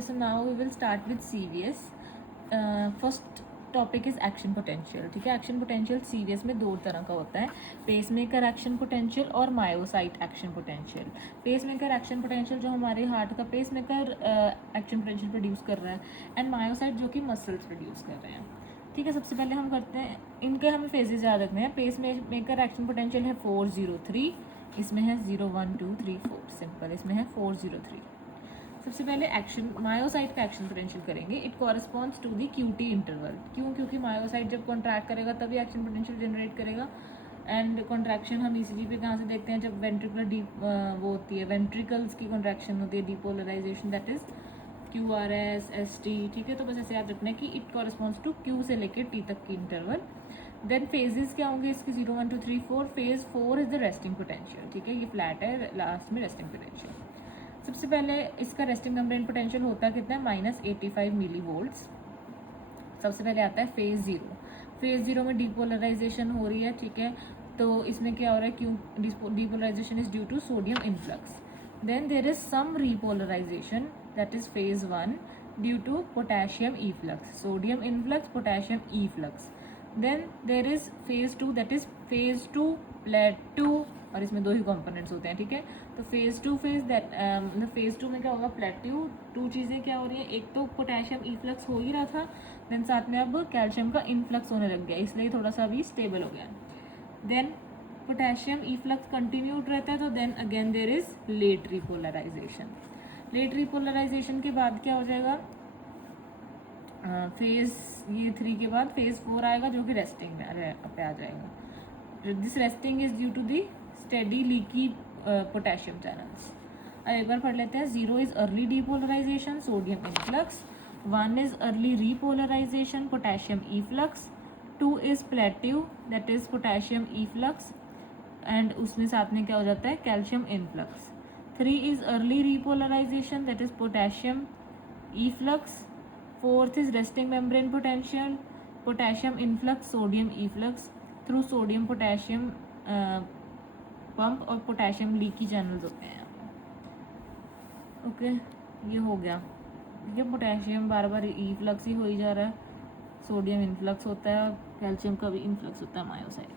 So now we will start with CVS. First topic is action potential. ठीक है, action potential serious में दो तरह का होता है, पेसमेकर एक्शन पोटेंशियल और myocyte action potential. Pacemaker action potential जो हमारे हार्ट का पेसमेकर एक्शन पोटेंशियल प्रोड्यूस कर रहा है, एंड मायोसाइट जो कि मसल्स प्रोड्यूस कर रहे हैं. ठीक है, सबसे पहले हम करते हैं इनके, हमें फेजेस याद रखने हैं. पेस मेकर एक्शन पोटेंशियल है 403, इसमें है 0 1 2 3 4. सिंपल, इसमें है 403. सबसे पहले एक्शन मायोसाइट का एक्शन पोटेंशियल करेंगे. It corresponds to the QT interval. क्यों? क्योंकि मायोसाइट जब कॉन्ट्रैक्ट करेगा तभी एक्शन पोटेंशियल जनरेट करेगा. एंड कॉन्ट्रैक्शन हम ईसीजी पे कहाँ से देखते हैं? जब वेंट्रिकुलर डीप वो होती है, वेंट्रिकल्स की कॉन्ट्रैक्शन होती है, depolarisation, that is QRS ST. ठीक है, तो बस ऐसे याद रखना है कि इट कॉरस्पॉन्ड्स टू Q से लेकर T तक की इंटरवल. देन फेजेस क्या होंगे इसके? 0 1 2 3 4. Phase 4 is the resting potential. ठीक है, ये फ्लैट है, लास्ट में रेस्टिंग पोटेंशियल. सबसे पहले इसका रेस्टिंग मेम्ब्रेन पोटेंशियल होता है कितना? -85 मिली वोल्ट्स. सबसे पहले आता है फेज 0. फेज 0 में डीपोलराइजेशन हो रही है. ठीक है, तो इसमें क्या हो रहा है? क्यों depolarisation is due to sodium influx. Then there is some repolarisation, that is phase 1 due to potassium efflux. Sodium influx, potassium efflux. Then there is phase 2, that is phase 2 plateau, और इसमें दो ही कंपोनेंट्स होते हैं. ठीक है, तो phase 2 मतलब phase 2 में क्या होगा? प्लेट्यू. टू चीज़ें क्या हो रही हैं? एक तो पोटेशियम इफ्लक्स हो ही रहा था, देन साथ में अब कैल्शियम का इन्फ्लक्स होने लग गया, इसलिए थोड़ा सा अभी स्टेबल हो गया. देन पोटेशियम इफ्लक्स कंटिन्यूड रहता है, तो then again there is late repolarisation. Late repolarisation के बाद क्या हो जाएगा? फेज ये 3 के बाद फेज 4 आएगा, जो कि रेस्टिंग में पे आ जाएगा. This resting is due to the steady leaky potassium channels. अब एक बार पढ़ लेते हैं. 0 is early depolarisation, sodium influx. 1 is early repolarisation, potassium efflux. 2 is plateau, that is potassium efflux, and उसमें साथ में क्या हो जाता है? Calcium influx. 3 is early repolarisation, that is potassium efflux. 4th is resting membrane potential, potassium influx, sodium efflux through sodium potassium pump, और potassium leaky channels होते हैं. ओके, ये हो गया. ये पोटेशियम बार बार इफ्लक्स ही हो ही जा रहा है, सोडियम इन्फ्लक्स होता है, कैल्शियम का भी इन्फ्लक्स होता है मायोसाइट.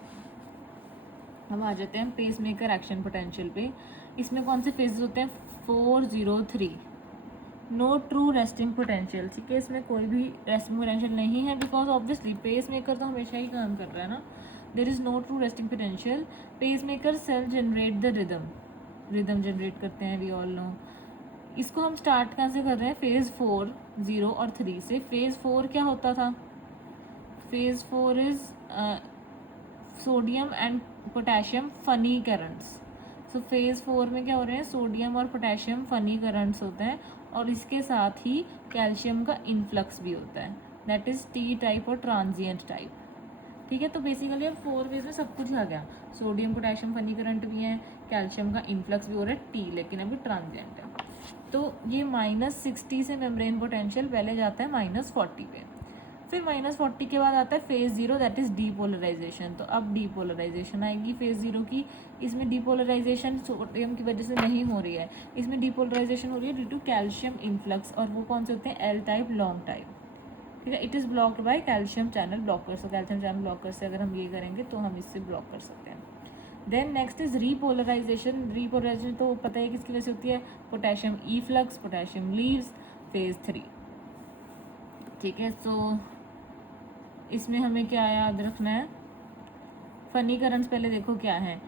हम आ जाते हैं पेसमेकर एक्शन पोटेंशियल पे. इसमें कौन से फेजेस होते हैं? 403. No true resting potential. ठीक है, इसमें कोई भी रेस्टिंग पोटेंशियल नहीं है, बिकॉज ऑब्वियसली पेसमेकर तो हमेशा ही काम कर रहा है ना. There is no true resting potential. Pacemaker cell generate the rhythm generate करते हैं, वी ऑल नो. इसको हम स्टार्ट कहाँ से कर रहे हैं? फेज 4 0 और 3 से. फेज 4 क्या होता था? Phase 4 is sodium and potassium funny currents. So phase 4 में क्या हो रहे हैं? सोडियम और पोटेशियम फनी करंट्स होते हैं, और इसके साथ ही कैल्शियम का इन्फ्लक्स भी होता है, दैट इज T टाइप और ट्रांजिएंट टाइप. ठीक है, तो बेसिकली अब 4 फेज में सब कुछ आ गया. सोडियम पोटेशियम फनी करंट भी है, कैल्शियम का इन्फ्लक्स भी हो रहा है T, लेकिन अभी ट्रांजिएंट है. तो ये -60 से मेम्ब्रेन पोटेंशियल पहले जाता है -40 पे. फिर -40 के बाद आता है फेज 0, दैट इज डीपोलराइजेशन. तो अब डीपोलराइजेशन आएगी फेज 0 की. इसमें डीपोलराइजेशन सोडियम की वजह से नहीं हो रही है, इसमें डीपोलराइजेशन हो रही है ड्यू टू कैल्शियम इन्फ्लक्स, और वो कौन से होते हैं? L type, long type. ठीक है, it is blocked by calcium channel blocker. So calcium channel blocker से अगर हम ये करेंगे तो हम इससे ब्लॉक कर सकते हैं. Then next is repolarisation. Repolarisation तो पता है किसकी वजह से होती है? Potassium efflux, potassium leaves, phase 3. ठीक है, सो इसमें हमें क्या याद रखना है? फनी करंट्स पहले देखो क्या है,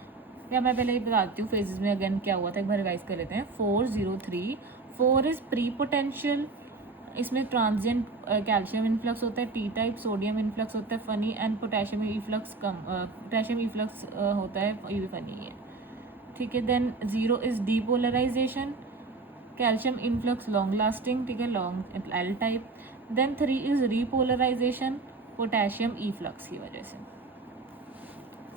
या मैं पहले ही बताती हूँ फेजेस में अगेन क्या हुआ था, एक बार रिवाइज कर लेते हैं. 403. 4 इज प्री पोटेंशियल. इसमें ट्रांजिएंट कैल्शियम इन्फ्लक्स होता है, T टाइप. सोडियम इन्फ्लक्स होता है फनी, एंड पोटेशियम इफ्लक्स कम, पोटेशियम इफ्लक्स होता है, ये भी फनी है. ठीक है, then 0 is depolarisation, calcium influx long lasting. ठीक है, long L type. Then 3 is repolarisation, potassium efflux की वजह से.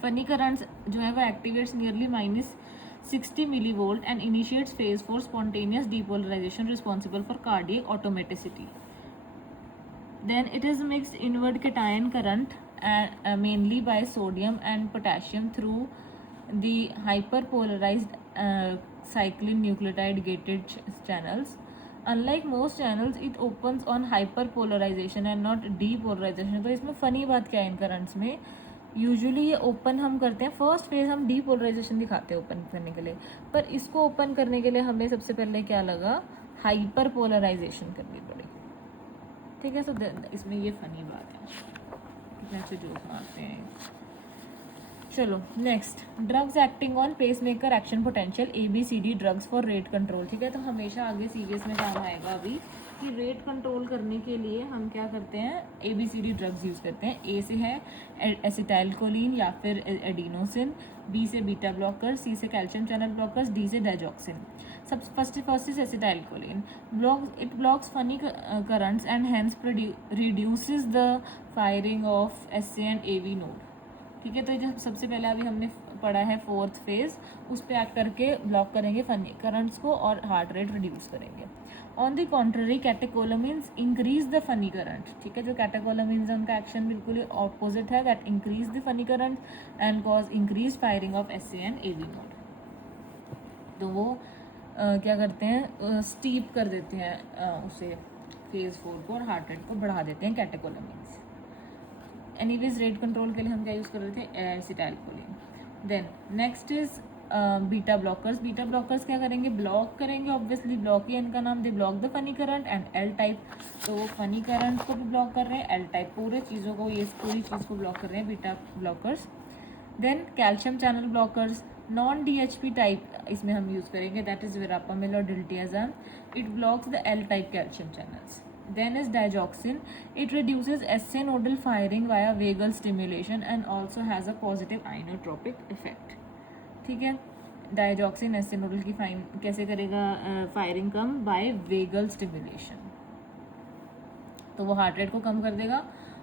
फनी करंट्स जो है वो activates nearly -60 millivolt and initiates phase 4 spontaneous depolarization responsible for cardiac automaticity. Then it is mixed inward cation current mainly by sodium and potassium through the hyperpolarized cyclin nucleotide gated channels. Unlike most channels it opens on hyperpolarisation and not depolarisation. तो इसमें funny बात क्या है इन currents में, usually ये open हम करते हैं, फर्स्ट फेज हम डीपोलराइजेशन दिखाते हैं ओपन करने के लिए, पर इसको ओपन करने के लिए हमें सबसे पहले क्या लगा, हाइपर पोलराइजेशन करनी पड़ी। ठीक है, सो इसमें ये फ़नी बात है, कितने अच्छे जोक मारते हैं। चलो next, drugs acting on pacemaker action potential ABCD drugs for rate control. ठीक है, तो हमेशा आगे सीरियस में काम आएगा अभी कि रेट कंट्रोल करने के लिए हम क्या करते हैं, ABCD ड्रग्स यूज़ करते हैं। ए से है एसिटाइलकोलिन या फिर एडिनोसिन, बी से बीटा ब्लॉकर, सी से कैल्शियम चैनल ब्लॉकर्स, डी से डाइजॉक्सिन। सब first is acetylcholine, it blocks funny currents and hence reduces the firing of SA and AV node. ठीक है, तो ये जो सबसे पहले अभी हमने पढ़ा है फोर्थ फेज, उस पर एक्ट करके ब्लॉक करेंगे फनी करंट्स को और हार्ट रेट रिड्यूस करेंगे। On the contrary catecholamines increase the funny current. ठीक है, जो कैटेकोलामिन्स है उनका एक्शन बिल्कुल ही ऑपोजिट है, that increase the funny current and cause increase firing of SA and AV node. तो वो क्या करते हैं, स्टीप कर देते हैं उसे फेज 4 को और हार्ट रेट को बढ़ा देते हैं कैटेकोलामिन्स। एनीवेज रेट कंट्रोल के लिए हम क्या यूज़ कर रहे थे, acetylcholine. Then next is beta blockers. Beta blockers क्या करेंगे, ब्लॉक करेंगे, ऑब्वियसली ब्लॉक ही इनका नाम, they block the funny current and L type. तो वो फनी करंट को भी ब्लॉक कर रहे हैं, L टाइप पूरे चीज़ों को, ये पूरी चीज़ को ब्लॉक कर रहे हैं beta blockers. Then calcium channel blockers, non DHP type इसमें हम यूज़ करेंगे, दैट इज वेरापामिल और diltiazem. It blocks the L type calcium channels. Then is digoxin. It reduces SA nodal firing via vagal stimulation and also has a positive inotropic effect. ठीक है, डायजॉक्सिन SA nodal की कैसे करेगा firing कम, bye vagal stimulation. तो वो heart rate को कम कर देगा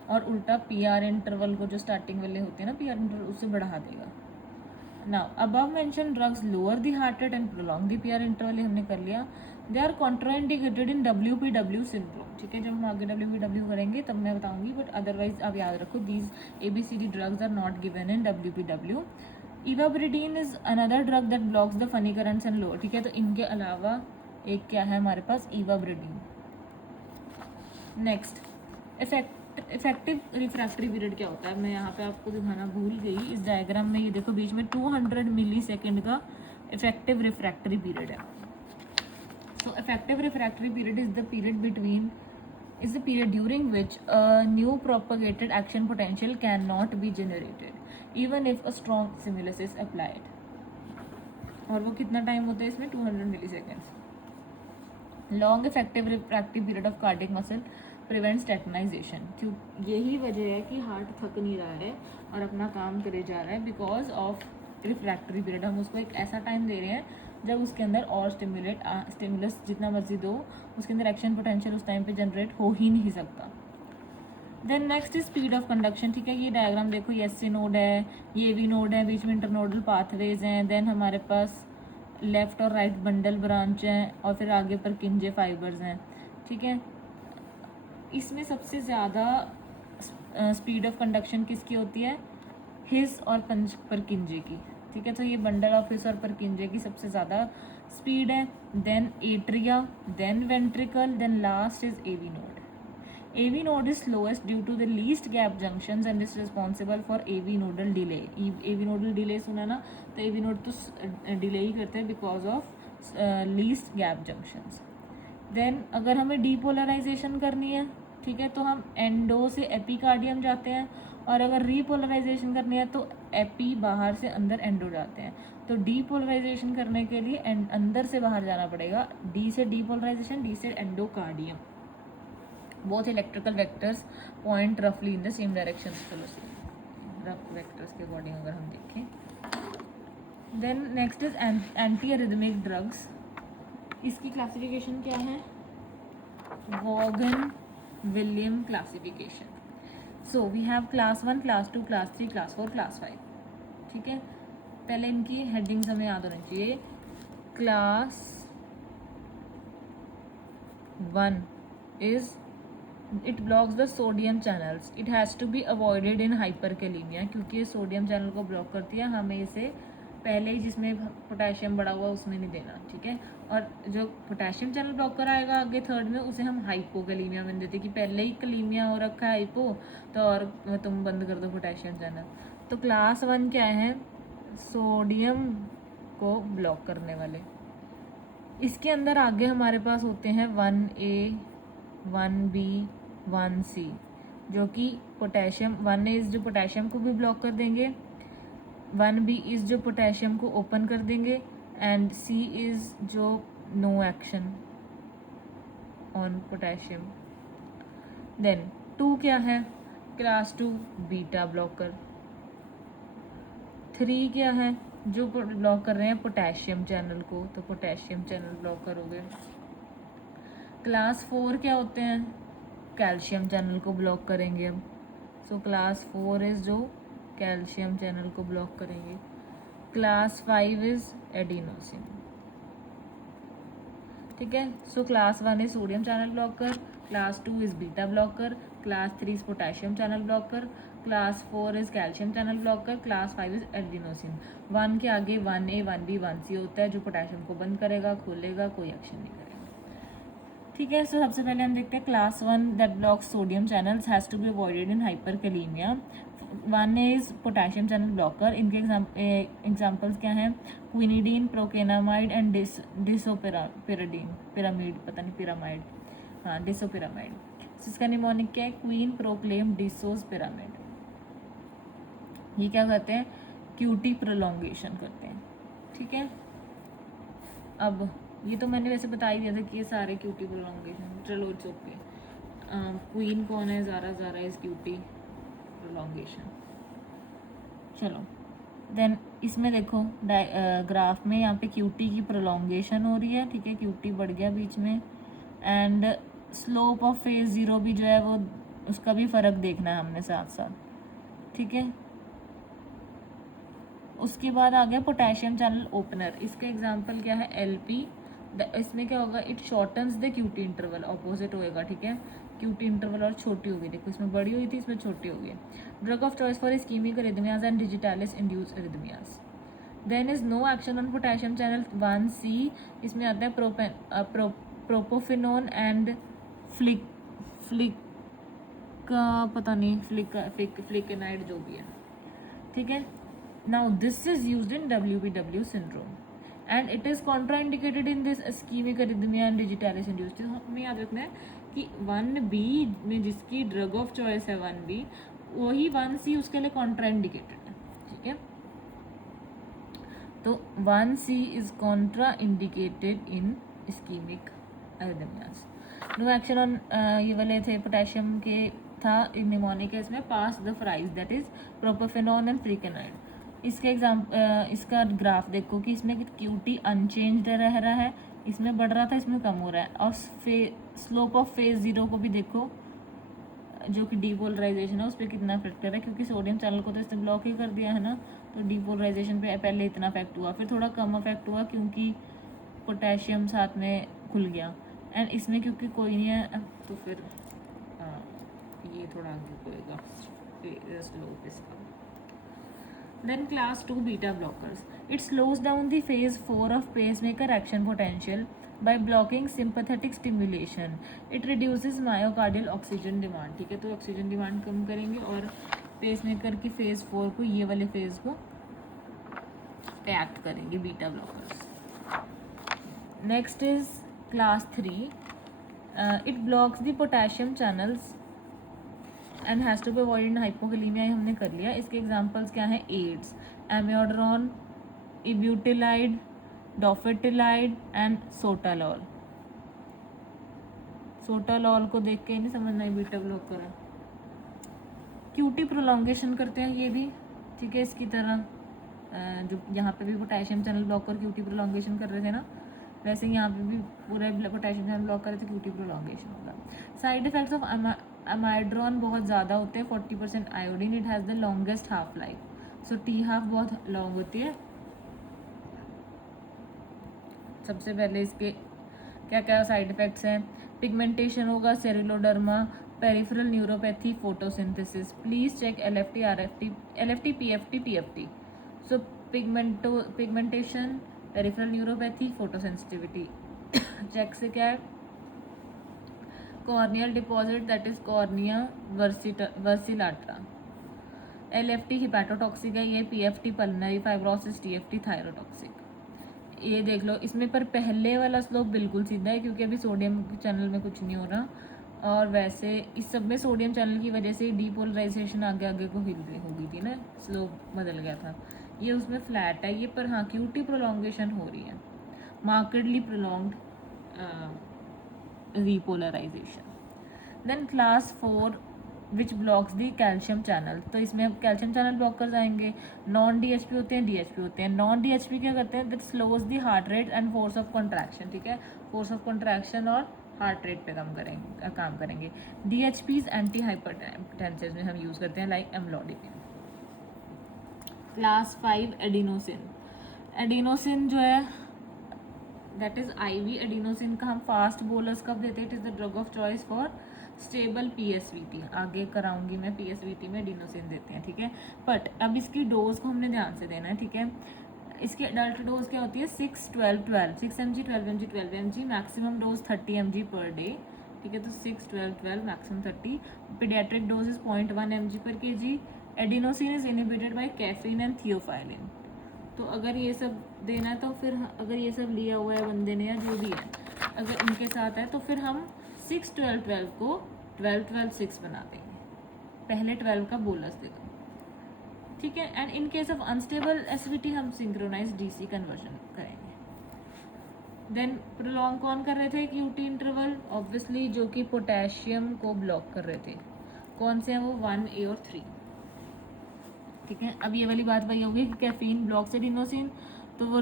और उल्टा PR इंटरवल को, जो स्टार्टिंग वाले होते हैं ना PR इंटरवल, उससे बढ़ा देगा। Now above mention drugs lower the heart rate and prolong the PR interval, हमने कर लिया। They are contraindicated in WPW syndrome. ठीक है, जब हम आगे WPW करेंगे तब मैं बताऊंगी, बट अदरवाइज आप याद रखो, these ABCD drugs are not given in WPW। Ivabradine is another drug that blocks the funny currents and lower. ठीक है, तो इनके अलावा एक क्या है हमारे पास, ivabradine. Next, effective refractory period क्या होता है, मैं यहाँ पे आपको दिखाना भूल गई। इस डायग्राम में ये देखो, बीच में 200 मिलीसेकेंड का इफेक्टिव रिफ्रैक्टरी पीरियड है। So effective refractory period is the period during which a new propagated action potential cannot be generated even if a strong stimulus is applied. और वो कितना टाइम होता है इसमें, 200 milliseconds. Long effective refractive period of cardiac muscle prevents tetanization. क्यों, यही वजह है कि हार्ट थक नहीं रहा है और अपना काम करे जा रहा है, बिकॉज ऑफ रिफ्रैक्टरी पीरियड। हम उसको एक ऐसा टाइम दे रहे हैं जब उसके अंदर और स्टिमुलस जितना मर्जी दो, उसके अंदर एक्शन पोटेंशियल उस टाइम पे जनरेट हो ही नहीं सकता। Then next is speed of conduction. ठीक है, ये डायग्राम देखो, ये SA नोड है, ये AV नोड है, बीच में इंटरनोडल पाथवेज हैं। देन हमारे पास लेफ्ट और राइट बंडल ब्रांच हैं और फिर आगे पर किंजे फाइबर्स हैं। ठीक है, इसमें सबसे ज़्यादा स्पीड ऑफ कंडक्शन किसकी होती है, हिस और परकिंजे की। ठीक है, तो ये बंडल ऑफ हिस और परकिंजे की सबसे ज़्यादा स्पीड है। Then atria, then ventricle, then last is AV node. AV node is slowest due to the least gap junctions and is responsible for AV nodal delay. AV nodal delay सुना ना, तो AV node तो delay ही करते हैं because of least gap junctions. Then अगर हमें depolarisation करनी है, ठीक है, तो हम एंडो से एपिकार्डियम जाते हैं, और अगर रीपोलराइजेशन करनी है तो एपी बाहर से अंदर एंडो जाते हैं। तो डीपोलराइजेशन करने के लिए अंदर से बाहर जाना पड़ेगा, डी से डीपोलराइजेशन, डी से endocardium. Both electrical vectors point रफली इन द सेम डायरेक्शन। चलो रफ वेक्टर्स के अकॉर्डिंग अगर हम देखें। Then next is anti arrhythmic drugs. इसकी क्लासिफिकेशन क्या है, Vaughan William classification. So we have class 1, class 2, class 3, class 4, class 5। ठीक है, पहले इनकी हेडिंग्स हमें याद होनी चाहिए। Class 1 is it blocks the sodium channels, it has to be avoided in hyperkalaemia, क्योंकि ये सोडियम चैनल को ब्लॉक करती है, हमें इसे पहले ही जिसमें पोटेशियम बढ़ा हुआ उसमें नहीं देना, ठीक है। और जो पोटेशियम चैनल ब्लॉकर आएगा आगे थर्ड में, उसे हम हाइपोकैलीमिया में देते कि पहले ही कलीमिया हो रखा है हाइपो, तो और तुम बंद कर दो पोटेशियम चैनल। तो क्लास 1 क्या है, सोडियम को ब्लॉक करने वाले। इसके अंदर आगे हमारे पास होते हैं 1A 1B 1C, जो कि पोटेशियम 1A इज जो पोटेशियम को भी ब्लॉक कर देंगे, 1B इज जो पोटेशियम को ओपन कर देंगे, एंड C इज जो no action on potassium. Then 2 क्या है, क्लास 2 बीटा ब्लॉकर। 3 क्या है, जो ब्लॉक कर रहे हैं पोटेशियम चैनल को, तो पोटेशियम चैनल ब्लॉकर हो गए। क्लास 4 क्या होते हैं, कैल्शियम चैनल को ब्लॉक करेंगे हम। सो क्लास 4 इज जो कैल्शियम चैनल को ब्लॉक करेंगे। क्लास 5 इज एडिनोसिन, ठीक है। So class 1 is sodium channel blocker, class 2 is beta blocker, class 3 is potassium channel blocker, class 4 is calcium channel blocker, class 5 is adenosine. 1 के आगे 1A 1B 1C होता है, जो potassium को बंद करेगा, खोलेगा, कोई एक्शन नहीं करेगा, ठीक है। सो सबसे पहले हम देखते हैं class 1 that blocks sodium channels has to be avoided in hyperkalaemia. 1 is potassium channel blocker. इनके एग्जाम्पल्स क्या हैं, क्विनिडीन, प्रोकेनामाइड एंड डिसोपिरामीड, पता नहीं पिरामाइड, हाँ डिसोपिरामाइड। इसका निमोनिक क्या है, क्वीन प्रोक्लेम डिसोज पिरामिड। ये क्या करते हैं, क्यूटी प्रोलॉन्गेशन करते हैं, ठीक है। अब ये तो मैंने वैसे बता ही दिया था कि ये सारे क्यूटी प्रोलॉन्गेशन, चलो इट्स ओके। क्वीन कौन है, ज़ारा इज क्यूटी प्रोलॉन्गेशन। चलो देन इसमें देखो ग्राफ में यहाँ पे क्यूटी की प्रोलॉन्गेशन हो रही है, ठीक है, क्यूटी बढ़ गया बीच में, एंड स्लोप ऑफ फेज 0 भी जो है वो उसका भी फ़र्क देखना है हमने साथ साथ, ठीक है। उसके बाद आ गया पोटेशियम चैनल ओपनर। इसका एग्जांपल क्या है, एलपी। इसमें क्या होगा, it shortens the QT interval, opposite होएगा, ठीक है। क्यूटी इंटरवल और छोटी होगी, देखो इसमें बड़ी हुई थी, इसमें छोटी हो गई। Drug of choice for ischemic arrhythmias and digitalis induced arrhythmias. Then is no action on potassium channel 1C। इसमें आता है प्रोपोफिनोन एंड फ्लिक का पता नहीं, फ्लिकेनाइड जो भी है, ठीक है। Now this is used in WBW syndrome and it is contraindicated in this ischaemic arrhythmia and digitalis induced. हमें याद रखना है कि 1B में जिसकी ड्रग ऑफ चॉइस है 1B, वही 1C उसके लिए कॉन्ट्राइंडिकेटेड है, ठीक है। तो 1C is contraindicated in ischaemic arrhythmias. No action on ये वाले थे पोटेशियम के था निमोनिक है, इसमें pass the fries that is propafenone and flecainide. इसके इसका ग्राफ देखो कि इसमें क्यूटी अनचेंज्ड रह रहा है, इसमें बढ़ रहा था, इसमें कम हो रहा है। और स्लोप ऑफ फेज 0 को भी देखो, जो कि डीपोलराइजेशन है उस पर कितना इफेक्ट कर रहा है, क्योंकि सोडियम चैनल को तो इसने ब्लॉक ही कर दिया है ना, तो डीपोलराइजेशन पे पहले इतना इफेक्ट हुआ, फिर थोड़ा कम इफेक्ट हुआ क्योंकि पोटेशियम साथ में खुल गया, एंड इसमें क्योंकि कोई नहीं है तो फिर ये थोड़ा आगे होएगा स्लोप इसका। Then class 2 beta blockers. It slows down the phase 4 of pacemaker action potential by blocking sympathetic stimulation. It reduces myocardial oxygen demand, ठीक है। तो ऑक्सीजन डिमांड कम करेंगे और पेसमेकर की फेज 4 को, ये वाले फेज को एक्ट करेंगे beta blockers. Next is class 3. It blocks the potassium channels and has to be avoided in hypokalemia, ये हमने कर लिया। इसके एग्जांपल्स क्या हैं, AIDS, amiodarone, ibutilide, dofetilide and sotalol. Sotalol को देख के नहीं समझना बीटा ब्लॉकर है। क्यूटी प्रोलॉन्गेशन करते हैं ये भी, ठीक है। इसकी तरह जो यहाँ पे भी potassium channel blocker QT prolongation कर रहे थे ना, वैसे यहाँ पे भी पूरा पोटेशियम चैनल ब्लॉक कर रहे थे, क्यूटी प्रोलॉन्गेशन होगा। साइड इफेक्ट्स ऑफ अमाइड्रॉन बहुत ज़्यादा होते हैं, 40% iodine, it has the longest half life, so T half बहुत लॉन्ग होती है। सबसे पहले इसके क्या क्या साइड इफेक्ट्स हैं, पिगमेंटेशन होगा, ceruloderma, peripheral neuropathy, photosynthesis. Please check LFT, RFT, LFT, PFT, TFT। So pigmentation, peripheral neuropathy, photosensitivity. Check से क्या है, corneal deposit that is cornea verticillata. LFT hepatotoxic है ये, PFT pulmonary fibrosis, TFT thyrotoxic. ये देख लो इसमें, पर पहले वाला स्लोप बिल्कुल सीधा है क्योंकि अभी सोडियम चैनल में कुछ नहीं हो रहा, और वैसे इस सब में सोडियम चैनल की वजह से डीपोलराइजेशन आगे आगे को हिल रही हो गई थी ना, स्लोप बदल गया था। ये उसमें फ्लैट है ये, पर हाँ QT प्रोलॉन्गेशन हो रही है, मार्केडली प्रोलॉन्ग्ड repolarization। देन क्लास 4 विच ब्लॉक्स दी कैल्शियम चैनल, तो इसमें अब कैल्शियम चैनल ब्लॉकर्स आएंगे। नॉन DHP होते हैं, DHP होते हैं। नॉन DHP क्या करते हैं, that slows the heart rate and force of contraction, ठीक है, फोर्स ऑफ कॉन्ट्रैक्शन और हार्ट रेट पे काम करेंगे। DHPs एंटी हाइपरटेंसिव में हम यूज़ करते हैं, like amlodipine. Class 5 adenosine. Adenosine जो है दैट इज IV एडिनोसिन का हम फास्ट बोलर्स कब देते हैं, it is the drug of choice for stable PSVT। आगे कराऊंगी मैं, PSVT में एडिनोसिन देते हैं, ठीक है। बट अब इसकी डोज को हमने ध्यान से देना है, ठीक है। इसकी एडल्ट डोज क्या होती है, 6, 12, 12, 6 mg, 12 mg, 12 mg, maximum dose 30 mg per day, ठीक है। तो 6, 12, 12, maximum 30। Paediatric dose is 0.1 mg पर kg। Adenosine is inhibited by caffeine and theophylline. तो अगर ये सब देना है तो फिर अगर ये सब लिया हुआ है बंदे ने या जो भी है, अगर इनके साथ है तो फिर हम 6, 12, 12 को 12, 12, 6 बना देंगे, पहले 12 का बोलस दे दो, ठीक है। And in case of unstable acidity हम सिंक्रोनाइज DC कन्वर्जन करेंगे। देन प्रोलॉन्ग कौन कर रहे थे, QT इंटरवल, ऑब्वियसली जो कि पोटेशियम को ब्लॉक कर रहे थे। कौन से हैं वो, 1A और 3, ठीक है। अब ये वाली बात वही होगी कि कैफीन ब्लॉक्स एडिनोसिन, तो वो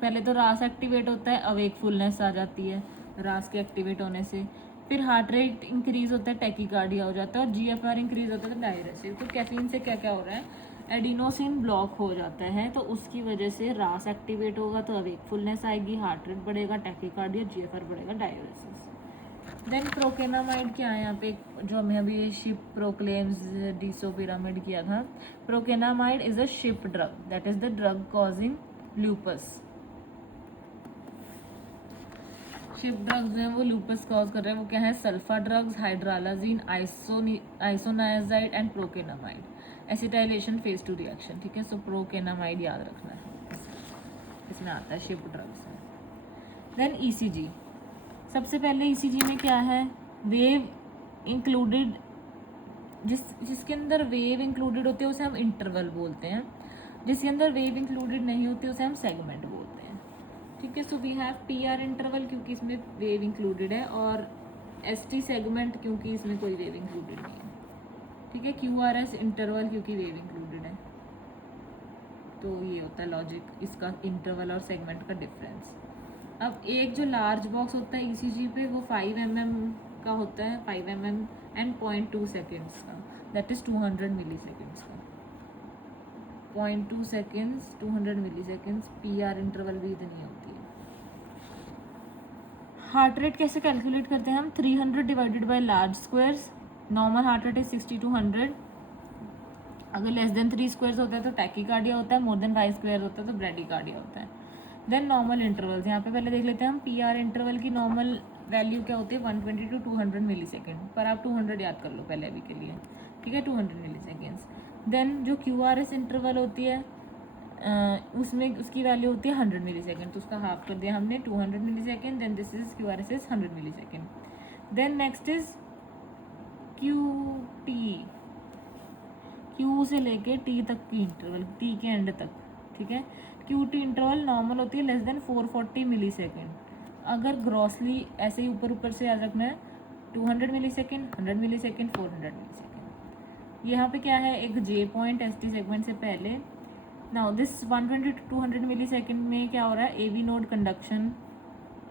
पहले तो रास एक्टिवेट होता है, अवेकफुलनेस आ जाती है रास के एक्टिवेट होने से, फिर हार्ट रेट इंक्रीज होता है, टैकीकार्डिया हो जाता है, और GFR इंक्रीज होता है तो डायरेसिस। तो कैफीन से क्या क्या हो रहा है, एडिनोसिन ब्लॉक हो जाता है, तो उसकी वजह से रास एक्टिवेट होगा तो अवेकफुलनेस आएगी, हार्ट रेट बढ़ेगा, टैकीकार्डिया, GFR बढ़ेगा, डायरेसिस। देन प्रोकेनामाइड क्या है यहाँ पे, जो हमें अभी शिप प्रोक्लेम्स डिसोपिरामिड किया था। Procainamide is a SHIP drug that is the drug causing lupus. SHIP drugs जो है वो लूपस कॉज कर रहे हैं, वो क्या है, sulfa drugs, hydralazine, isoniazid and procainamide. Acetylation phase 2 reaction, ठीक है। सो प्रोकेनामाइड याद रखना है, इसमें आता है शिप ड्रग्स है। देन ECG, सबसे पहले ECG में क्या है, वेव इंक्लूडेड, जिसके अंदर वेव इंक्लूडेड होती है उसे हम इंटरवल बोलते हैं, जिसके अंदर वेव इंक्लूडेड नहीं होती उसे हम सेगमेंट बोलते हैं, ठीक है। So we have PR interval क्योंकि इसमें वेव इंक्लूडेड है, और ST सेगमेंट क्योंकि इसमें कोई वेव इंक्लूडेड नहीं है, ठीक है। QRS इंटरवल क्योंकि वेव इंक्लूडेड है। तो ये होता है लॉजिक इसका, इंटरवल और सेगमेंट का डिफरेंस। अब एक जो लार्ज बॉक्स होता है ECG पे वो 5 mm का होता है, 5 mm एंड 0.2 सेकेंड्स का, दैट इज 200 मिली सेकेंड्स का, 0.2 सेकेंड्स, 200 मिली सेकेंड्स। PR इंटरवल भी इतनी होती है। हार्ट रेट कैसे कैलकुलेट करते हैं हम, 300 divided by large squares. Normal heart rate is 60 to 100। अगर लेस देन 3 स्क्वायर्स होता है तो टैकीकार्डिया होता है, मोर देन 5 स्क्वायर होता है तो ब्रेडिकार्डिया होता है। देन नॉर्मल इंटरवल्स, यहाँ पे पहले देख लेते हैं हम। PR इंटरवल की नॉर्मल वैल्यू क्या होती है, 120 to 200 मिली सेकेंड, पर आप 200 याद कर लो पहले अभी के लिए, ठीक है, 200 मिली सेकेंड्स। देन जो QRS इंटरवल होती है उसमें उसकी वैल्यू होती है 100 मिली सेकेंड, तो उसका हाफ कर दिया हमने, 200 millisecond. Then this is QRS is 100 millisecond. Then next is QT, Q से लेके T तक की इंटरवल, T के एंड तक, ठीक है। QT इंटरवल नॉर्मल होती है लेस देन 440 मिली सेकेंड। अगर ग्रॉसली ऐसे ही ऊपर ऊपर से याद रखना है, 200 मिली सेकेंड, 100 मिली सेकेंड, 400 मिली सेकेंड। यहाँ पे क्या है, एक J पॉइंट ST सेगमेंट से पहले। Now this 120 to 200 millisecond में क्या हो रहा है, AV नोड कंडक्शन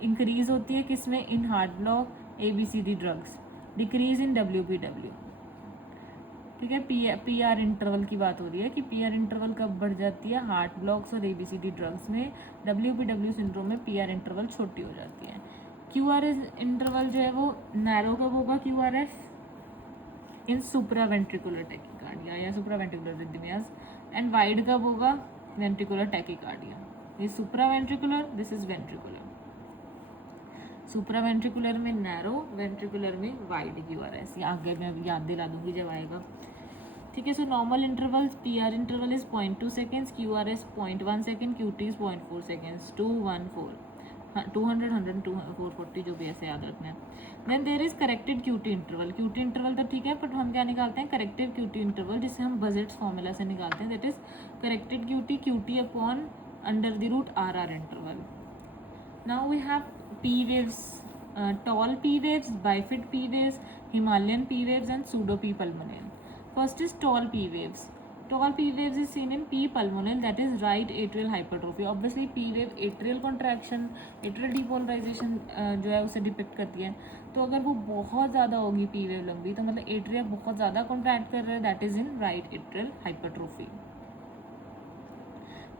इंक्रीज होती है, किसमें, in heart block, ABCD drugs, decrease in WPW, ठीक है। PR इंटरवल की बात हो रही है कि PR इंटरवल कब बढ़ जाती है, हार्ट ब्लॉक्स और ABCD ड्रग्स में। WPW सिंड्रोम में PR इंटरवल छोटी हो जाती है। QRS इंटरवल जो है वो नैरो कब होगा, QRS इन सुप्रावेंट्रिकुलर टैकीकार्डिया या सुप्रावेंट्रिकुलर रिदमियास, एंड वाइड कब होगा, वेंट्रिकुलर टैकीकार्डिया। ये supraventricular, this is ventricular. Supraventricular में नैरो, वेंट्रिकुलर में वाइड QRS। ये आगे मैं याद दिला दूंगी जब आएगा। ठीक है, so normal interval PR interval is 0.2 seconds, QRS 0.1 second, QT is 0.4 seconds, 214 200 100 440 जो भी ऐसे याद रखना है। Then there is corrected QT interval. QT interval तो ठीक है, बट हम क्या निकालते हैं, करेक्टेड QT इंटरवल, जिसे हम बजेट्स फॉर्मूला से निकालते हैं। That is corrected QT upon under the root RR interval. Now we have P waves, tall P waves, bifid P waves, Himalayan P waves and pseudo P pulmonale. First is tall P waves. Tall P waves is seen in P pulmonale, that is right atrial hypertrophy. Obviously P wave atrial contraction, atrial depolarization जो है उसे depict करती है। तो अगर वो बहुत ज़्यादा होगी P wave लंबी, तो मतलब एट्रिया बहुत ज़्यादा कॉन्ट्रैक्ट कर रहा है, that is in right atrial hypertrophy.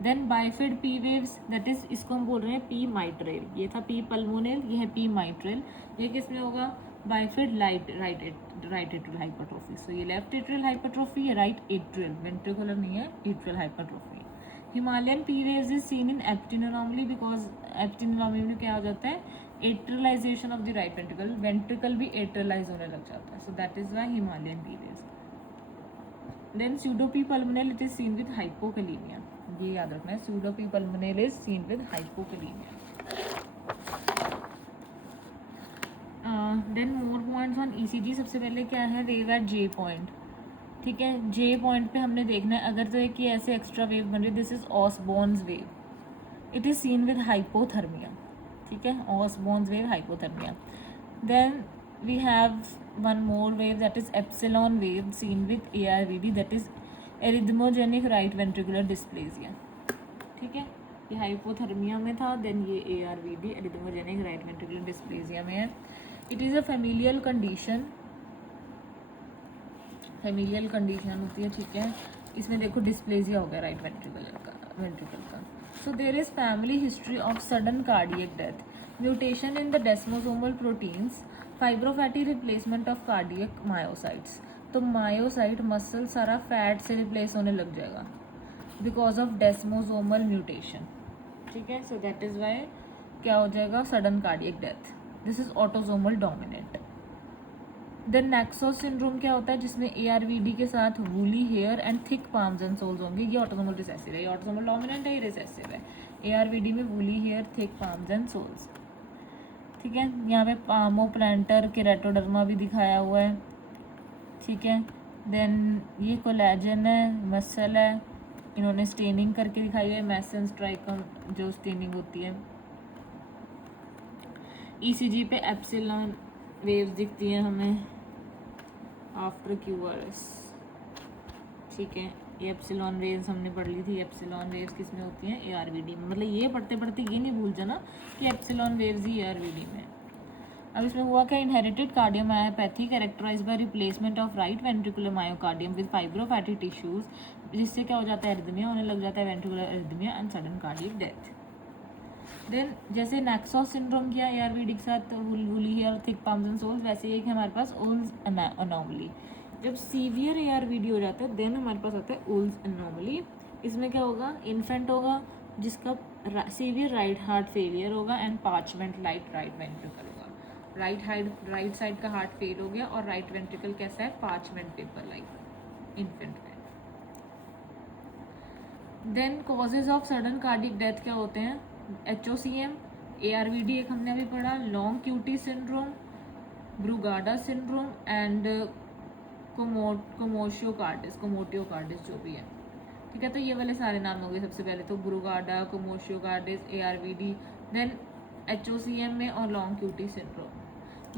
Then bifid P waves, that is इसको हम बोल रहे हैं P माइट्रेल। ये था P पल्मोनेल, ये है P माइट्रेल। ये किस में होगा, bifid right atrial hypertrophy. So ये लेफ्ट एट्रियल हाइपरट्रोफी, ये राइट एट्रियल, वेंट्रिकुलर नहीं है, atrial hypertrophy. Himalayan P waves is seen in Ebstein anomaly, because Ebstein anomaly में क्या हो जाता है, atrialization of the right ventricle, ventricle भी एट्रियलाइज होने लग जाता है। So that is why Himalayan P waves। Then pseudo P pulmonale, it is seen with hypokalemia। ये याद रखना है, pseudo P pulmonale is seen with hypokalemia। Then more points on ECG। सबसे पहले क्या है, वेव एट J पॉइंट। ठीक है, J पॉइंट पे हमने देखना है, अगर तो एक ऐसे एक्स्ट्रा वेव बन रही है, this is Osborn's wave, it is seen with hypothermia. ठीक है, Osborn's wave, hypothermia. Then we have one more wave, that is epsilon wave, seen with ARVD, that is arrhythmogenic right ventricular dysplasia। ठीक है, ये hypothermia में था, then ये ARVD arrhythmogenic right ventricular dysplasia में है। It is a familial condition, familial condition होती है। ठीक है, इसमें देखो डिस्प्लेसिया हो गया राइट वेंट्रिकल का। So there is family history of sudden cardiac death, mutation in the desmosomal proteins, fibrofatty replacement of cardiac myocytes. तो मायोसाइट मसल सारा फैट से रिप्लेस होने लग जाएगा बिकॉज ऑफ डेस्मोसोमल म्यूटेशन। ठीक है, सो दैट इज वाई क्या हो जाएगा, sudden cardiac death. This is autosomal dominant. Then Naxos syndrome क्या होता है, जिसमें ARVD के साथ woolly hair and thick palms and soles होंगे। ये ऑटोसोमल रिसेसिव है, ये ऑटोसोमल डोमिनेंट है, ये रिसेसिव है। ARVD में woolly hair, thick palms and soles. ठीक है, यहाँ पे पामोप्लांटर केराटोडर्मा भी दिखाया हुआ है। ठीक है, देन ये कोलेजन है, मसल है, इन्होंने स्टेनिंग करके दिखाई है, मैसन स्ट्राइकम जो स्टेनिंग होती है। ECG पे एप्सिलॉन वेव्स दिखती हैं हमें आफ्टर QRS। ठीक है, ये एप्सिलॉन वेव्स हमने पढ़ ली थी। एप्सिलॉन वेव्स किस में होती हैं, ARVD में। मतलब ये पढ़ते पढ़ते ये नहीं भूल जाना कि एप्सिलॉन वेव्स ही ARVD में। अब इसमें हुआ क्या, inherited cardiomyopathy characterize by replacement of right ventricular myocardium with fibrofatty tissues, जिससे क्या हो जाता है, एरिथमिया होने लग जाता है, ventricular arrhythmia and sudden cardiac death. Then जैसे नेक्सोस सिंड्रोम किया ARVD के साथ वूली हेयर और थिक पाम्स एंड सोल्स, वैसे एक है हमारे पास ओल्स अनोमली। जब सीवियर ARVD हो जाता है देन हमारे पास आता है ओल्स अनोमली। इसमें क्या होगा, इन्फेंट होगा जिसका सीवियर राइट हार्ट फेलियर होगा and parchment light right ventricle होगा। राइट साइड का हार्ट फेल हो गया और राइट वेंट्रिकल कैसा है, पार्चमेंट पेपर लाइक इन्फेंट में। Then causes of sudden cardiac death क्या होते हैं, HOCM, ARVD एक हमने अभी पढ़ा, long QT syndrome, Brugada syndrome and commotio cordis जो भी है। ठीक है, तो ये वाले सारे नाम हो गए। सबसे पहले तो ब्रूगाडा, कोमोशियोकार्डिस, ARVD। देन HOCM में और लॉन्ग QT सिंड्रोम।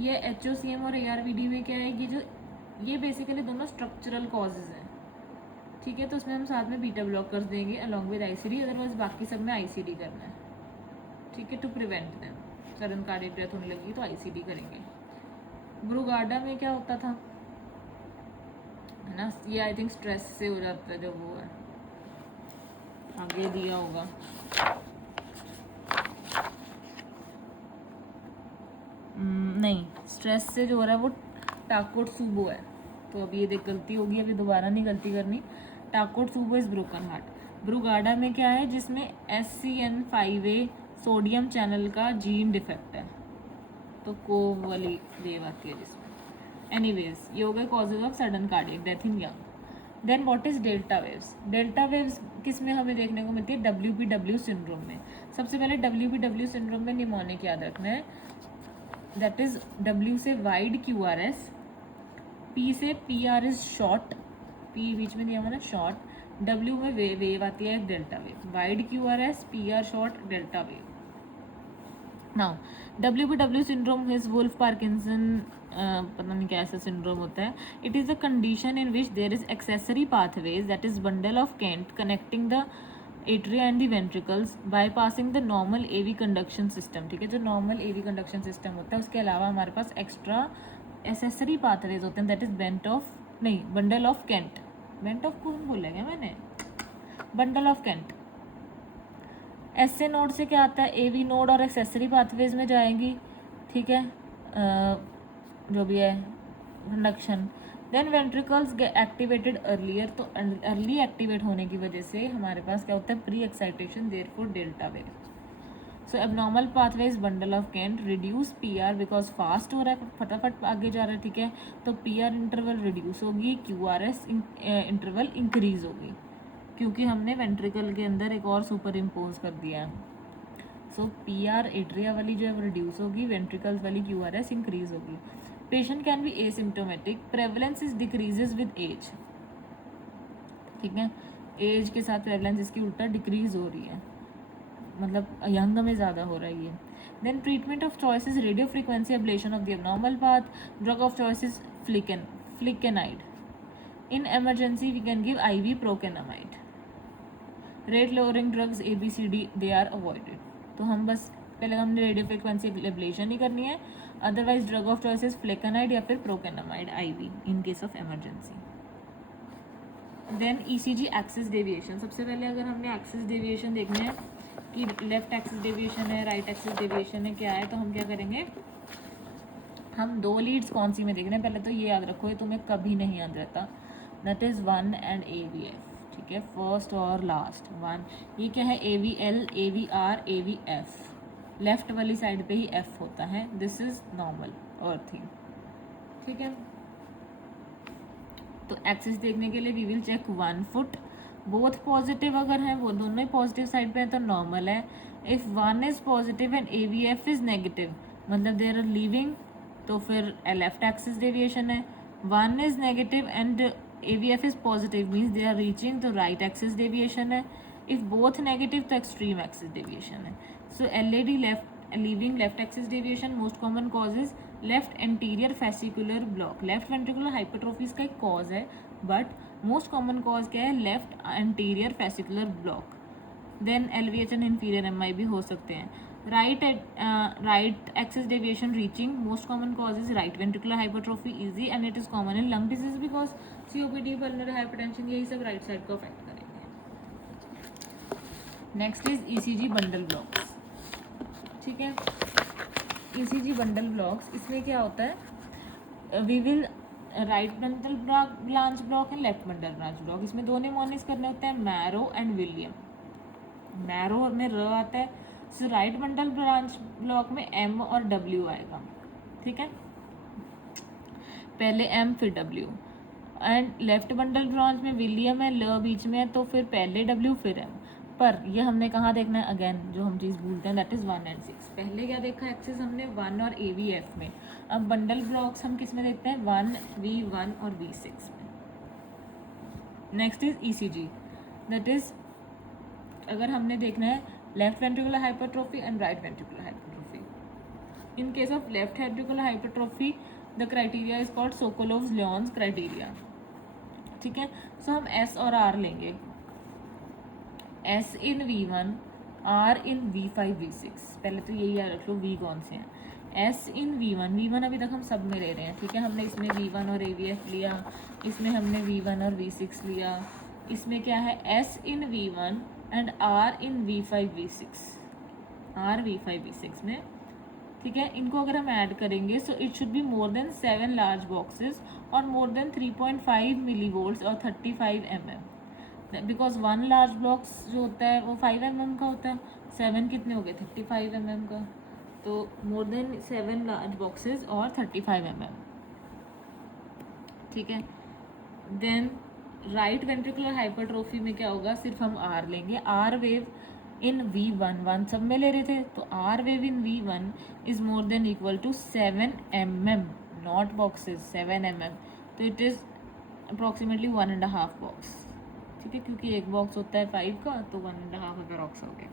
ये HOCM और ARVD में क्या है, ये बेसिकली दोनों स्ट्रक्चरल कॉजेज हैं। ठीक है, तो उसमें हम साथ में बीटा ब्लॉकर्स देंगे अलॉन्ग विद ICD, अदरवाइज बाकी सब में ICD करना है। ठीक है, to prevent them. Sudden cardiac death होने लगी तो ICD करेंगे। ब्रूगाडा में क्या होता था, है ना, ये आई थिंक स्ट्रेस से हो जाता है जब वो है, आगे दिया होगा। नहीं, स्ट्रेस से जो हो रहा है वो टाकोट्सुबो है। तो अभी ये देख गलती होगी, अभी दोबारा नहीं गलती करनी। टाकोट्सुबो इज ब्रोकन हार्ट। ब्रूगाडा में क्या है, जिसमें SCN5A सोडियम चैनल का जीन डिफेक्ट है, तो कोव वाली वेव आती है जिसमें. एनीवेज, ये हो गए causes of sudden cardiac death in young. Then what is delta waves. Delta waves किस में हमें देखने को मिलती है, WPW सिंड्रोम में. सबसे पहले WPW सिंड्रोम में निमोनिक याद रखना है, दैट इज W से वाइड QRS, P से PR इज शॉर्ट, P बीच में दिया हुआ ना शॉर्ट, W में वेव आती है delta wave, wide QRS PR short delta wave. Now WPW syndrome is Wolff Parkinson, पता नहीं क्या ऐसा सिंड्रोम होता है. It is a condition in which there is accessory pathways, that is bundle of Kent connecting the atria and the ventricles by passing the normal AV conduction system. ठीक है, जो normal AV conduction system होता है उसके अलावा हमारे पास extra accessory pathways होते हैं, that is bundle of Kent. Bent of कौन बोलेगा मैंने, bundle of Kent. SA node से क्या आता है, AV नोड और एक्सेसरी पाथवेज में जाएंगी. ठीक है, जो भी है conduction. Then ventricles get activated earlier, तो अर्ली एक्टिवेट होने की वजह से हमारे पास क्या होता है, pre excitation, therefore delta wave. So abnormal pathways bundle of Kent, reduce PR because fast हो रहा है, फटाफट आगे जा रहा है. ठीक है, तो PR इंटरवल रिड्यूस होगी, QRS इंटरवल इंक्रीज होगी, क्योंकि हमने वेंट्रिकल के अंदर एक और सुपर इम्पोज कर दिया है. सो PR एट्रिया वाली जो है वो रिड्यूस होगी, वेंट्रिकल्स वाली QRS इंक्रीज होगी. Patient can be asymptomatic, prevalence is decreases with age. ठीक है, एज के साथ प्रेवलेंस इसकी उल्टा डिक्रीज हो रही है, मतलब यंग में ज़्यादा हो रही है. Then treatment of choice is radio frequency ablation of the abnormal path. Drug of choice is flecainide. In emergency we can give IV procainamide. Rate lowering drugs ABCD they are avoided. तो हम बस पहले हमने radio frequency ablation ही करनी है, otherwise drug of choice is flecainide या फिर procainamide IV in case of emergency. Then ECG axis deviation. सबसे पहले अगर हमने एक्सिस डेविएशन देखना है कि लेफ्ट एक्सिस डेविएशन है, राइट एक्सिस डेविएशन है, क्या है, तो हम क्या करेंगे, हम 2 लीड्स कौन सी में देख रहे हैं. पहले तो ये याद रखो, ये तुम्हें कभी नहीं याद रहता, दैट इज़ 1 एंड AVF. ठीक है, फर्स्ट और लास्ट 1. ये क्या है, AVL, AVR, AVF. लेफ्ट वाली साइड पे ही F होता है, दिस इज नॉर्मल अर्थिंग. ठीक है, तो एक्सिस देखने के लिए we will check 1 foot. Both positive अगर हैं, वो दोनों ही पॉजिटिव साइड पे हैं तो नॉर्मल है. If 1 is positive and AVF is negative, मतलब देर आर लीविंग, तो फिर लेफ्ट एक्सिस डेविएशन है. 1 is negative and AVF is positive, means they are reaching, तो राइट एक्सिस डेविएशन है. इफ बोथ नेगेटिव तो एक्सट्रीम एक्सिस डेविएशन है. So LAD left leaving left axis deviation. Most common causes left anterior fascicular block. Left ventricular hypertrophy इसका एक cause है, but most common cause क्या है, left anterior fascicular block. Then LVH and inferior MI भी हो सकते हैं. Right axis deviation reaching, most common cause is right ventricular hypertrophy easy and it is common in lung disease because COPD, pulmonary hypertension, यही सब right side को affect करेंगे. Next is ECG bundle blocks. ठीक है, ECG bundle blocks, इसमें क्या होता है, we will right bundle branch block and left bundle branch block. इसमें 2 निमोनिक्स करने होते हैं, मैरो एंड विलियम. मैरो में र आता है, सो राइट बंडल ब्रांच ब्लॉक में M और W आएगा. ठीक है, पहले M फिर W. And left bundle branch में विलियम है, ल बीच में है, तो फिर पहले W फिर M. पर ये हमने कहाँ देखना है, अगेन जो हम चीज़ भूलते हैं, दैट इज़ 1 and 6. पहले क्या देखा एक्सिस हमने 1 और AVF में. अब बंडल ब्लॉक्स हम किस में देखते हैं, 1, V1 और V6 में. Next is ECG, that is अगर हमने देखना है left ventricular hypertrophy and right ventricular hypertrophy. In case of left ventricular hypertrophy the criteria is called Sokolov-lions criteria. ठीक है, सो हम S और R लेंगे. S इन V1, R इन V5, V6. पहले तो यही याद रख लो V कौन से हैं. S इन V1 अभी तक हम सब में ले रहे हैं. ठीक है, हमने इसमें V1 और AVF लिया, इसमें हमने V1 और V6 लिया. इसमें क्या है, S in V1 and R in V5, V6. R V5, V6 में. ठीक है, इनको अगर हम ऐड करेंगे so it should be more than 7 large boxes और मोर देन 3.5 मिलीवोल्ट्स और 35 mm. Because one large blocks जो होता है वो 5 mm का होता है, 7 कितने हो गए 35 mm का, तो मोर देन 7 लार्ज बॉक्सेस और 35 mm, ठीक है। देन राइट वेंट्रिकुलर हाइपरट्रोफी में क्या होगा, सिर्फ हम आर लेंगे, आर वेव इन V1 सब में ले रहे थे, तो R wave in V1 is more than equal to 7 mm, not boxes, 7 mm, तो इट इज अप्रोक्सीमेटली 1.5 बॉक्स, ठीक है, क्योंकि एक बॉक्स होता है 5 का, तो 1.5 अप्रॉक्स हो गया।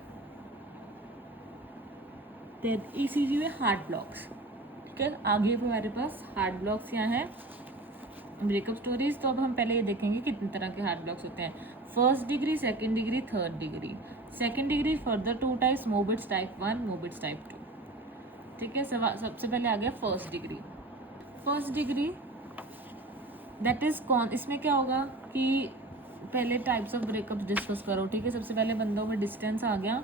देन ECG में हार्ट ब्लॉक्स, ठीक है, आगे हमारे पास हार्ट ब्लॉक्स यहाँ हैं, ब्रेकअप स्टोरीज। तो अब हम पहले ये देखेंगे कितने तरह के हार्ट ब्लॉक्स होते हैं, first degree, second degree, third degree. Second degree further 2 types, Mobitz type 1, मोबिट्स type 2, ठीक है। सबसे पहले आ गया first degree. First degree that is कौन, इसमें क्या होगा कि पहले टाइप्स ऑफ ब्रेकअप डिस्कस करो, ठीक है। सबसे पहले बंदों में डिस्टेंस आ गया,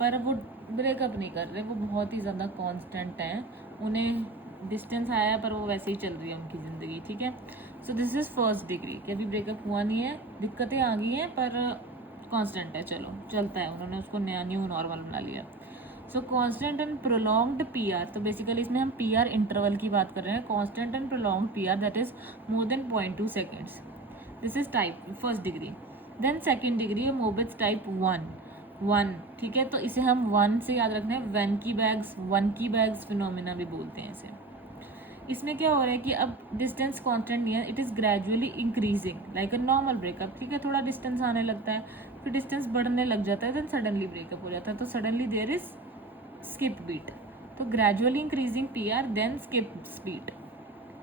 पर वो ब्रेकअप नहीं कर रहे, वो बहुत ही ज़्यादा कांस्टेंट हैं, उन्हें डिस्टेंस आया पर वो वैसे ही चल रही है उनकी ज़िंदगी, ठीक है। So this is first degree, कि अभी ब्रेकअप हुआ नहीं है, दिक्कतें आ गई हैं पर कांस्टेंट है, चलो चलता है, उन्होंने उसको नया न्यू नॉर्मल बना लिया। So constant and prolonged PR, तो बेसिकली इसमें हम PR इंटरवल की बात कर रहे हैं, constant and prolonged PR that is more than 0.2 seconds, this is type first degree. Then second degree है मोबिट्स टाइप 1, ठीक है, तो इसे हम 1 से याद रखना है, वन की बैग्स फिनोमिना भी बोलते हैं इसे। इसमें क्या हो रहा है कि अब डिस्टेंस कांस्टेंट नहीं है, it is gradually increasing like a normal breakup, ठीक है, थोड़ा डिस्टेंस आने लगता है, फिर डिस्टेंस बढ़ने लग जाता है, देन सडनली ब्रेकअप हो जाता है, तो suddenly there is skip beat, तो gradually increasing PR then skip beat,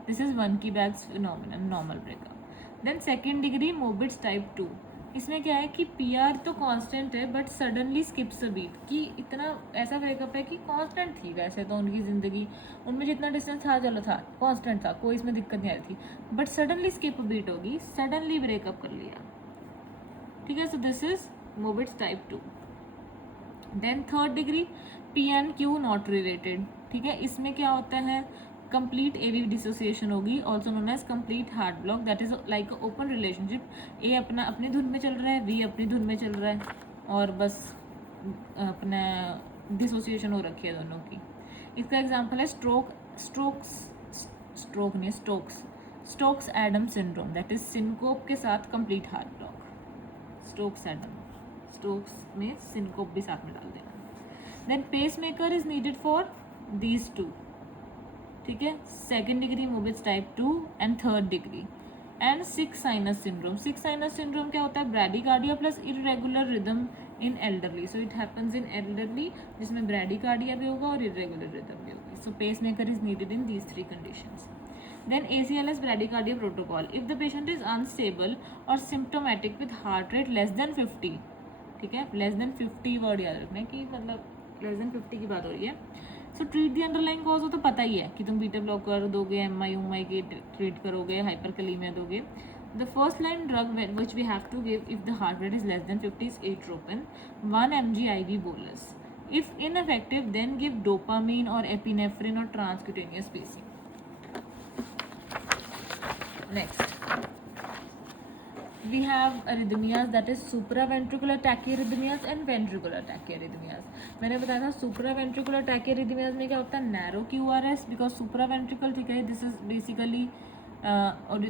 this is 1 की बैग्स phenomenon, normal breakup. Then second degree Mobitz type 2, इसमें क्या है कि PR तो कांस्टेंट है but suddenly skips a beat, कि इतना ऐसा ब्रेकअप है कि कांस्टेंट थी वैसे तो उनकी ज़िंदगी, उनमें जितना डिस्टेंस था चलो था कांस्टेंट था, कोई इसमें दिक्कत नहीं आ रही थी, but suddenly skip a beat होगी, सडनली ब्रेकअप कर लिया, ठीक है। So this is Mobitz type 2। Then third degree PNQ not related, ठीक है, इसमें क्या होता है, कंप्लीट AV डिसोसिएशन होगी, also known as complete heart block, that is like open relationship, A अपनी धुन में चल रहा है, B अपनी धुन में चल रहा है, और बस अपना डिसोसिएशन हो रखी है दोनों की। इसका एग्जाम्पल है Stokes Adam syndrome, that is syncope के साथ कंप्लीट हार्ट ब्लॉक, स्टोक्स में सिनकोप भी साथ में डाल देना। Then pacemaker is needed for these 2, ठीक है, second degree Mobitz type 2 and third degree. And sick sinus syndrome क्या होता है, bradycardia plus irregular rhythm in elderly, so it happens in elderly, जिसमें ब्रैडीकार्डिया भी होगा और इरेगुलर रिदम भी होगी, so pace maker is needed in these 3 conditions. Then ACLS bradycardia protocol, if the patient is unstable or symptomatic with heart rate less than 50, ठीक है, less than 50 word याद रखना है कि मतलब लेस देन 50 की बात हो रही है। So treat the underline cause हो तो पता ही है कि तुम बीटा ब्लॉकर दोगे, MI की ट्रीट करोगे, हाइपरकलीमिया दोगे। The first line drug which we have to give if the heart rate is less than 50 is atropine 1 mg IV bolus. If ineffective, then give dopamine or epinephrine or transcutaneous pacing. Next, we have arrhythmias, that is supraventricular tachyarrhythmias and ventricular tachyarrhythmias. मैंने बताया था supraventricular tachyarrhythmias में क्या होता है, narrow QRS, because supraventricle, ठीक है, this is basically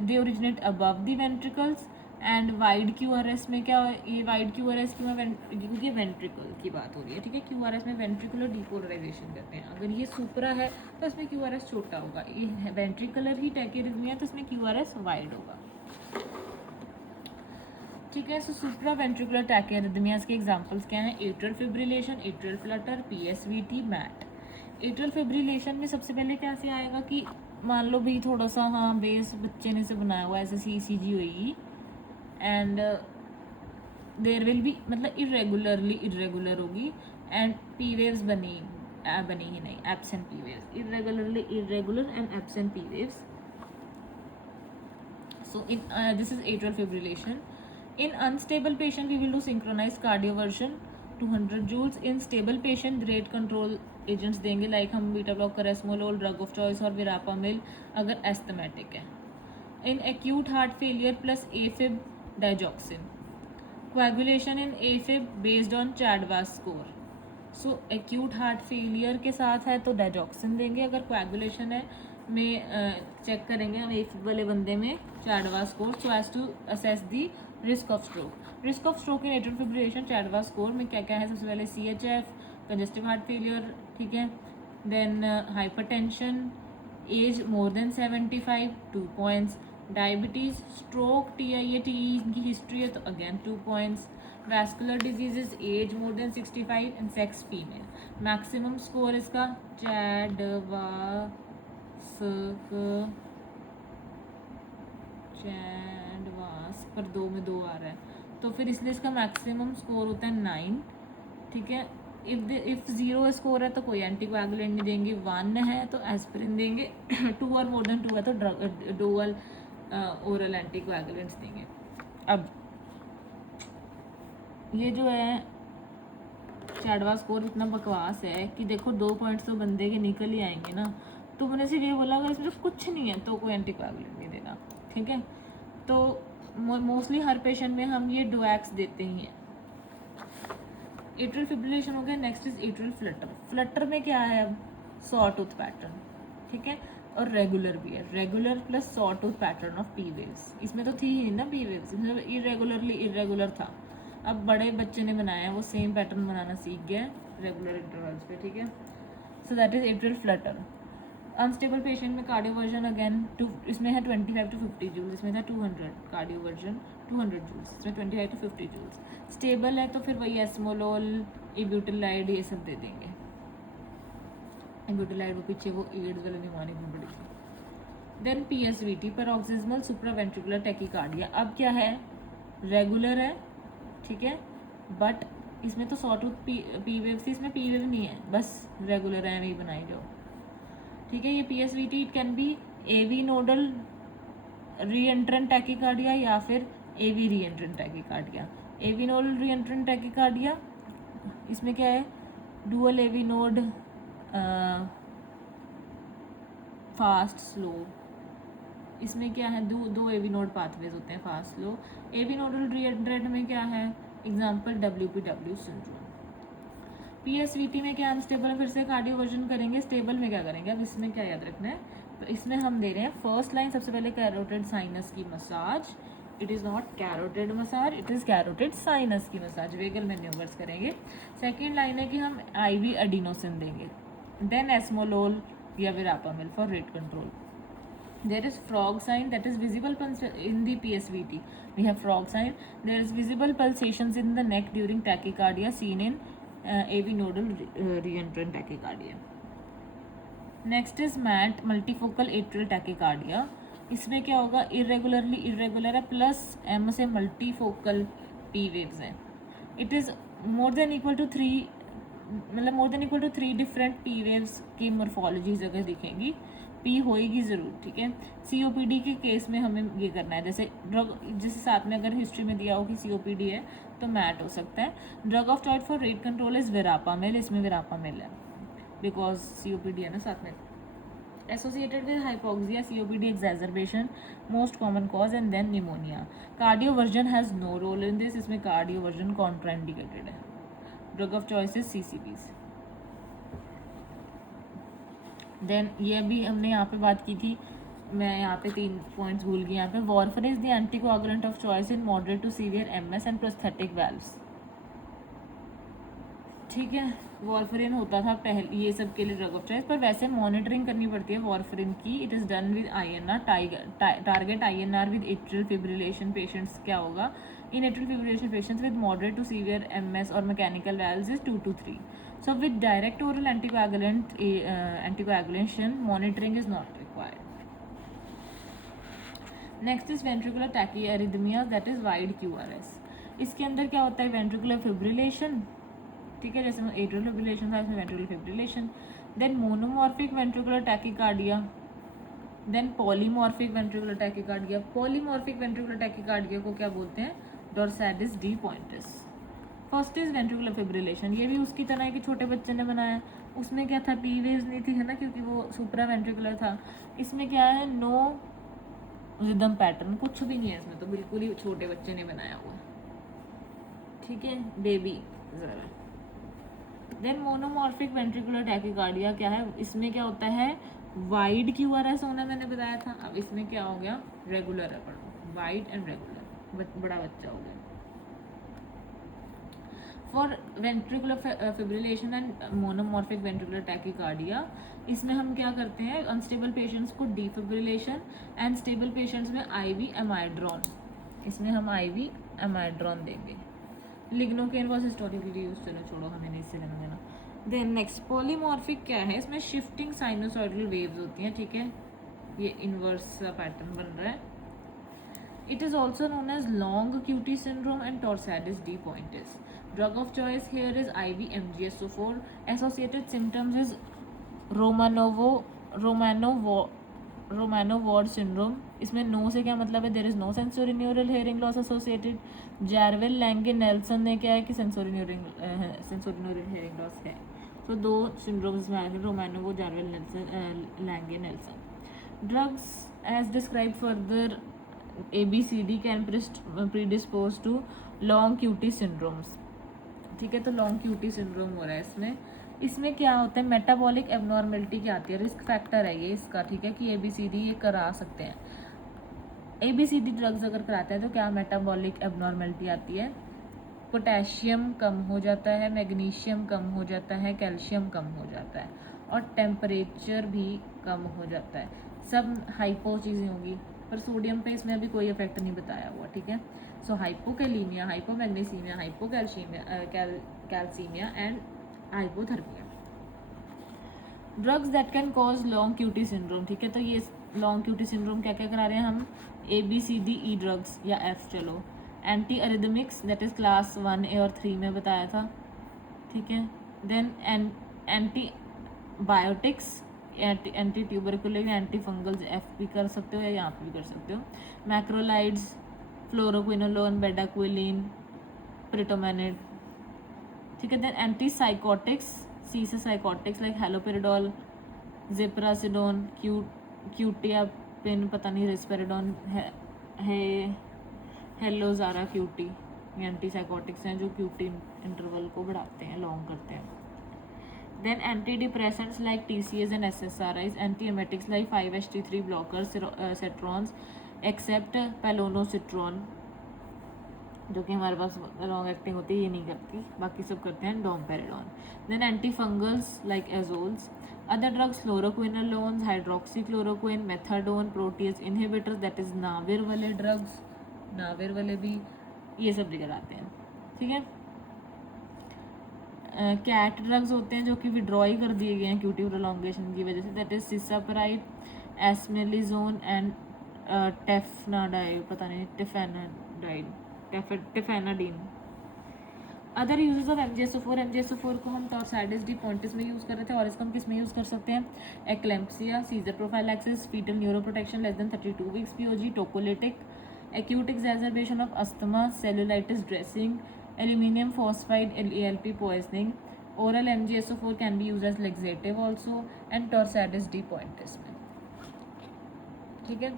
they originate above the ventricles, and wide QRS में क्या, ये वाइड QRS क्योंकि वेंट्रिकल की बात हो रही है, ठीक है, QRS में वेंट्रिकुलर डिपोलराइजेशन करते हैं, अगर ये सुपरा है तो इसमें QRS छोटा होगा, ये वेंट्रिकुलर ही टैक्यरिथमिया तो इसमें QRS वाइड होगा, ठीक है। सो सुप्रा वेंट्रिकुलर टैक्यरिथमियास के एग्जांपल्स क्या हैं, atrial fibrillation, atrial flutter, PSVT, MAT. Atrial fibrillation में सबसे पहले क्या से आएगा कि मान लो भी थोड़ा सा हाँ बेस बच्चे ने से बनाया हुआ ऐसे ECG होगी एंड देयर विल बी, मतलब इरेगुलर होगी, एंड P वेव्स बनी ही नहीं, absent P waves, irregular and absent P waves. So in this is atrial fibrillation. In unstable patient, we will do synchronized cardioversion 200 joules. In stable patient, rate control agents देंगे, like हम beta blocker, esmolol, drug of choice और विरापामिल अगर asthmatic है। In acute heart failure plus AFib, digoxin. Coagulation in AFib based on CHADSVASc score. So acute heart failure के साथ है तो digoxin देंगे. अगर कोएगुलेशन है में चेक करेंगे हम AFib वाले बंदे में CHADSVASc score, so as to assess the risk of stroke. Risk of stroke in atrial fibrillation CHADSVASc score में क्या क्या है? सबसे पहले CHF, कंजेस्टिव हार्ट फेलियर, ठीक है. Then hypertension, age more than 75, 2 points. Diabetes, stroke, TIA TE इनकी history है तो again 2 points. Vascular diseases, age more than 65 and sex female. Maximum score इसका चैडवास पर 2 में 2 आ रहा है तो फिर इसलिए इसका मैक्सिमम स्कोर होता है 9, ठीक है. इफ 0 स्कोर है तो कोई एंटीकोएगुलेंट नहीं देंगे. 1 है तो एस्पिरिन देंगे. 2 और मोर देन 2 है तो डुअल ओरल एंटीकोएगुलेंट्स देंगे. अब ये जो है चैडवास स्कोर इतना बकवास है कि देखो 2 पॉइंट्स तो बंदे के निकल ही आएंगे ना. तो मैंने सिर्फ ये बोला अगर इसमें कुछ नहीं है तो कोई एंटीकोएगुलेंट नहीं देना, ठीक है. तो मोस्टली हर पेशेंट में हम ये डुएक्स देते ही हैं. एट्रियल फिब्रिलेशन हो गया. Next is atrial Flutter. Flutter में क्या है? अब सॉ टूथ पैटर्न, ठीक है, और रेगुलर भी है. Regular plus saw tooth pattern of P waves. इसमें तो थी ही नहीं ना पी वेव्स, मतलब इरेगुलर था. अब बड़े बच्चे ने बनाया, वो सेम पैटर्न बनाना सीख गया रेगुलर इंटरवल्स पे, ठीक है. So that is atrial Flutter. Unstable patient में कार्डियोवर्जन अगेन इसमें है 25 to 50 जूल्स. इसमें था 200. कार्डियोवर्जन 200 जूल्स, इसमें 25 to 50 जूल्स. स्टेबल है तो फिर वही एस्मोलोल, इब्यूटिलाइड ये सब दे देंगे. इब्यूटिलाइड वो पीछे वो एड्स वाले निमोनिक में पड़ी थी. Then PSVT, paroxysmal supraventricular tachycardia. अब क्या है? रेगुलर है, ठीक है, बट इसमें तो सॉ टूथ पी वेव थी, इसमें पी वेव नहीं है, बस रेगुलर है, वही बनाई जाओ, ठीक है. ये PSVT it can be AV nodal री एंट्रेंट टैकीकार्डिया या फिर AV री एंट्रेंट टैकीकार्डिया. AV नोडल री एंट्रेंट टैकीकार्डिया इसमें क्या है? Dual AV node, fast slow. इसमें क्या है? दो AV नोड पाथवेज होते हैं, फास्ट स्लो. AV नोडल री एंट्रेंट में क्या है? Example WPW syndrome. PSVT में क्या अनस्टेबल है? फिर से कार्डियोवर्जन करेंगे. स्टेबल में क्या करेंगे? अब इसमें क्या याद रखना है? तो इसमें हम दे रहे हैं फर्स्ट लाइन सबसे पहले कैरोटिड साइनस की massage. It is not carotid massage, it is carotid sinus की मसाज. वेगल मैन्यूवर्स करेंगे. सेकेंड लाइन है कि हम IV एडिनोसिन देंगे. देन एस्मोलोल या विरापामिल for rate control. There is frog sign that is visible in the PSVT. We have frog sign. There is visible pulsations in the neck during tachycardia seen in AV nodal reentrant tachycardia. Next is MAT, multifocal atrial tachycardia. इसमें क्या होगा? Irregular है plus M से multifocal P waves हैं. It is more than equal to 3 different P waves की morphologies अगर दिखेंगी, P होएगी ज़रूर, ठीक है. COPD के केस में हमें ये करना है, जैसे ड्रग जिस साथ में अगर हिस्ट्री में दिया हो कि COPD है तो मैट हो सकता है. Drug of choice for rate control is verapamil. इसमें विरापामिल है बिकॉज COPD है ना साथ में. Associated with hypoxia, COPD exacerbation most common cause and then pneumonia. Cardioversion has no role in this. इसमें कार्डियोवर्जन कॉन्ट्राइंडिकेटेड है. Drug of choice is CCBs. Then ये भी हमने यहाँ पे बात की थी, मैं यहाँ पे 3 पॉइंट्स भूल गई. यहाँ पे warfarin is the anticoagulant of choice in moderate to severe MS and prosthetic valves, ठीक है. वारफरिन होता था पहले ये सब के लिए ड्रग ऑफ चॉइस, पर वैसे मॉनिटरिंग करनी पड़ती है वारफरिन की. It is done with INR. Target INR with atrial fibrillation patients. क्या होगा? In atrial fibrillation patients with moderate to severe MS और mechanical valves is 2 to 3. So with direct oral anticoagulation, monitoring is not required. Next is ventricular tachyarrhythmias, that is wide QRS. इसके अंदर क्या होता है? ventricular fibrillation, ठीक है, जैसे atrial fibrillation था इसमें ventricular fibrillation. Then monomorphic ventricular tachycardia, then polymorphic ventricular tachycardia. polymorphic ventricular tachycardia को क्या बोलते हैं? Dorsalis de Pointes. First is ventricular fibrillation. ये भी उसकी तरह है कि छोटे बच्चे ने बनाया. उसमें क्या था? P वेव्स नहीं थी, है ना, क्योंकि वो सुप्रा वेंट्रिकुलर था. इसमें क्या है? नो रिदम पैटर्न, कुछ भी नहीं है इसमें, तो बिल्कुल ही छोटे बच्चे ने बनाया हुआ. ठीक है, बेबी ज़रा। देन मोनोमॉर्फिक वेंट्रिकुलर टैकीकार्डिया क्या है, इसमें क्या होता है, वाइड क्यूआरएस होना मैंने बताया था, अब इसमें क्या हो गया, रेगुलर है, पढ़ो वाइड एंड रेगुलर, बड़ा बच्चा हो गया। For ventricular fibrillation and monomorphic ventricular tachycardia, इसमें हम क्या करते हैं, अनस्टेबल पेशेंट्स को डिफिब्रिलेशन एंड स्टेबल पेशेंट्स में आईवी एमाइड्रॉन, इसमें हम आईवी एमाइड्रॉन देंगे। लिग्नोकेन वॉज हिस्टोरिकली यूज, चलो छोड़ो, हमें नहीं इससे लेना देना। देन नेक्स्ट पॉलीमॉर्फिक क्या है, इसमें शिफ्टिंग साइनोसॉइडल वेव्स होती हैं, ठीक है, ये इनवर्स पैटर्न बन रहा है। It is also known as long QT syndrome and torsades de pointes. Drug of choice here is IVMGSO4। Associated symptoms is Romano Ward syndrome. इसमें नो से क्या मतलब है, there is no sensory neural hearing loss associated. Jervell Lange Nielsen ने क्या है कि sensory neural hearing loss है। तो दो सिंड्रोम्स में आए, Romano Jervell Lange Nielsen. Drugs as describe further ABCD can predispose to long QT syndromes, ठीक है, तो लॉन्ग क्यूटी सिंड्रोम हो रहा है इसमें। इसमें क्या होता है, मेटाबॉलिक एबनॉर्मेलिटी क्या आती है, रिस्क फैक्टर है ये इसका, ठीक है, कि ABCD ये करा सकते हैं। ABCD ड्रग्स अगर कराते हैं तो क्या मेटाबॉलिक एबनॉर्मेलिटी आती है, पोटेशियम कम हो जाता है, मैग्नीशियम कम हो जाता है, कैल्शियम कम हो जाता है, और टेम्परेचर भी कम हो जाता है। सब हाइपो चीज़ें होंगी, पर सोडियम पे इसमें अभी कोई इफेक्ट नहीं बताया हुआ, ठीक है। So hypokalaemia, hypomagnesaemia, calcaemia and hypothermia. Drugs that can cause long QT syndrome, ठीक है, तो ये लॉन्ग क्यूटी सिंड्रोम क्या क्या करा रहे हैं हम, ABCDE ड्रग्स या F, चलो। Antiarrhythmics that is class 1A और 3 में बताया था, ठीक है। Then antibiotics, antitubercular, antifungals, F भी कर सकते हो या यहाँ पे भी कर सकते हो। मैक्रोलाइड्स, फ्लोरोक्विनोलोन, बेडाक्विलिन, प्रिटोमेनिड, ठीक है। देन एंटी साइकोटिक्स, C से साइकोटिक्स लाइक हेलोपेरिडोल, जिप्रासिडोन, क्यूटियापिन, पता नहीं, रिस्पेरिडोन है, हेलोजारा क्यूटी, ये एंटी साइकोटिक्स हैं जो क्यूटी इंटरवल को बढ़ाते हैं, लॉन्ग करते हैं। Then antidepressants like TCAs and SSRIs, antiemetics like 5-HT3 blockers, setrons, except palonosetron, जो कि हमारे पास लॉन्ग एक्टिंग होती है, ये नहीं करती, बाकी सब करते हैं, domperidone. Then antifungals like azoles. Other drugs, fluoroquinolones, hydroxychloroquine, methadone, protease inhibitors that is navir वाले ड्रग्स, नाविर वाले भी ये सब लेकर आते हैं, ठीक है। कैट ड्रग्स होते हैं जो कि विड्रॉ कर दिए गए हैं क्यूटी प्रोलॉन्गेशन की वजह से, दैट इज सिसाप्राइड, एस्मेलिजोन एंड टेफनाडाइड, पता नहीं, टेफेनाडीन। अदर यूजेस ऑफ MGSO4 को हम टॉर्सैडिस डी पॉइंटिस में यूज़ कर रहे थे, और इसको हम किस में यूज़ कर सकते हैं, eclampsia, seizure prophylaxis, fetal neuroprotection less than 32 weeks POG, tocolytic, acute exacerbation of asthma, cellulitis dressing, aluminium phosphide, ALP poisoning. Oral MGSO4 can be used as laxative also, and torsades de pointes में, ठीक है।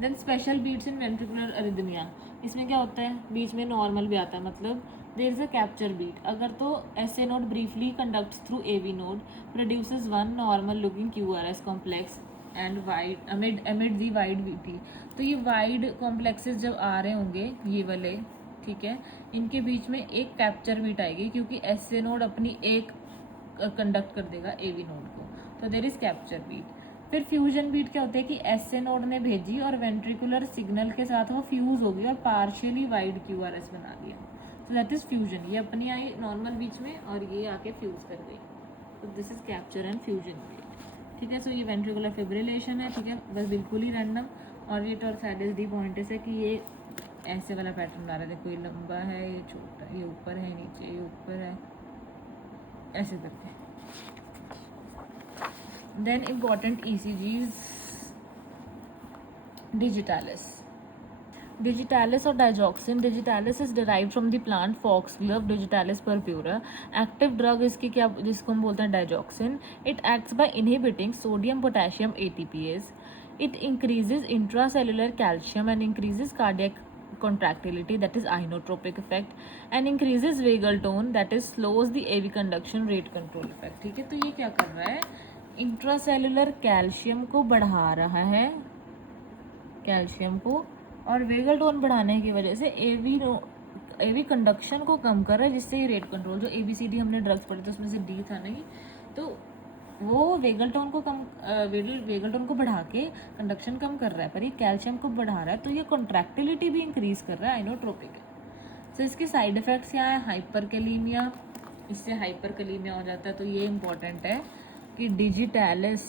Then special beats in ventricular arrhythmia, इसमें क्या होता है, बीच में normal भी आता है, मतलब there is a capture beat. अगर तो SA नोड briefly conducts through AV node, produces one normal looking QRS complex and wide amid the wide VT। तो ये वाइड कॉम्प्लेक्सेस जब आ रहे होंगे ये वाले, ठीक है, इनके बीच में एक कैप्चर बीट आएगी, क्योंकि SA नोड अपनी एक कंडक्ट कर देगा AV नोड को, तो देयर इज कैप्चर बीट। फिर फ्यूजन बीट क्या होता है कि SA नोड ने भेजी और वेंट्रिकुलर सिग्नल के साथ वो फ्यूज हो गई और पार्शियली वाइड QRS बना दिया, तो दैट इज फ्यूजन। ये अपनी आई नॉर्मल बीच में और ये आके फ्यूज कर गई, तो this is capture and fusion beat, ठीक है। सो ये वेंट्रिकुलर फिब्रिलेशन है, ठीक है, बस बिल्कुल ही रैंडम। और ये टॉर्सैडिस डी पॉइंटिस है कि ये ऐसे वाला पैटर्न बना रहा है, देखो ये लंबा है, ये छोटा, ये ऊपर है, नीचे, ये ऊपर है, ऐसे करके। Then important ECGs, digitalis or digoxin. Digitalis is derived from the plant foxglove, Digitalis purpura. Active drug इसकी क्या, जिसको हम बोलते हैं digoxin. It acts by inhibiting sodium potassium ATPase. It increases intracellular calcium and increases contractility, that is inotropic effect, and increases vagal tone, that is slows the AV conduction rate control effect. ठीक है, तो ये क्या कर रहा है, intracellular calcium को बढ़ा रहा है, कैल्शियम को, और वेगल टोन बढ़ाने की वजह से एवी कंडक्शन को कम कर रहा है, जिससे ये रेट कंट्रोल, जो ABCD हमने ड्रग्स पढ़े थे उसमें से D था नहीं, तो वो वेगल टोन को वेगल टोन को बढ़ा के कंडक्शन कम कर रहा है, पर ये कैल्शियम को बढ़ा रहा है, तो ये कॉन्ट्रैक्टिलिटी भी इंक्रीज कर रहा है, आइनोट्रोपिक है. तो इसके साइड इफेक्ट्स क्या है, हाइपरकैलीमिया, इससे हाइपरकैलीमिया हो जाता है. तो ये इम्पोर्टेंट है कि डिजिटैलिस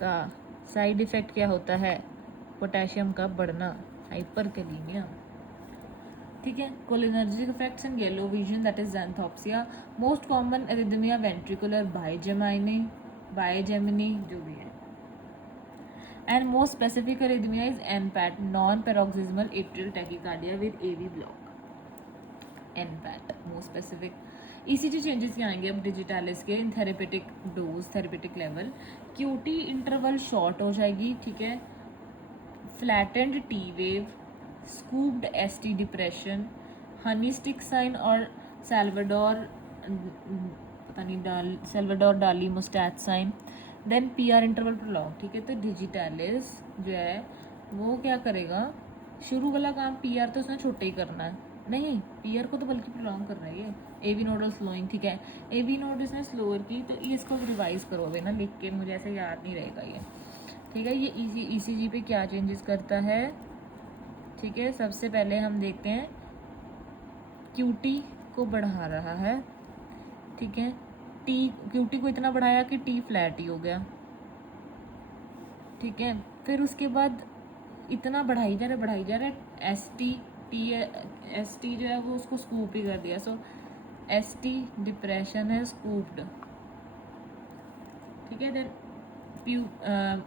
का साइड इफेक्ट क्या होता है, पोटेशियम का बढ़ना, हाइपरकैलीमिया. ठीक है, cholinergic effects and yellow vision, that is xanthopsia. Most common arrhythmia ventricular bigeminy जो भी है. And most specific arrhythmia is NPAT, non paroxysmal atrial tachycardia with AV block. NPAT most specific. ECG changes क्या आएंगे अब digitalis के, in therapeutic dose, therapeutic level. QT interval short हो जाएगी. ठीक है, flattened T wave, scooped ST depression, honey stick sign और Salvador Dali moustache sign. Then PR interval prolong. ठीक है, तो डिजिटालिस जो है वो क्या करेगा, शुरू वाला काम PR तो उसने छोटे ही करना है, नहीं PR को तो बल्कि प्रोलॉन्ग कर रहा है ये. AV nodal slowing. ठीक है, AV नोड इसने स्लोअर की, तो ये इसको रिवाइज करोगे ना लिख के, मुझे ऐसे याद नहीं रहेगा ये. ठीक है, ये ECG पे क्या चेंजेस करता है. ठीक है, सबसे पहले हम देखते हैं QT को बढ़ा रहा है. ठीक है, QT को इतना बढ़ाया कि T फ्लैट ही हो गया. ठीक है, फिर उसके बाद इतना बढ़ाई जा रहा है, ST जो है वो उसको स्कूप ही कर दिया. सो ST डिप्रेशन है, स्कूप्ड. ठीक है, देन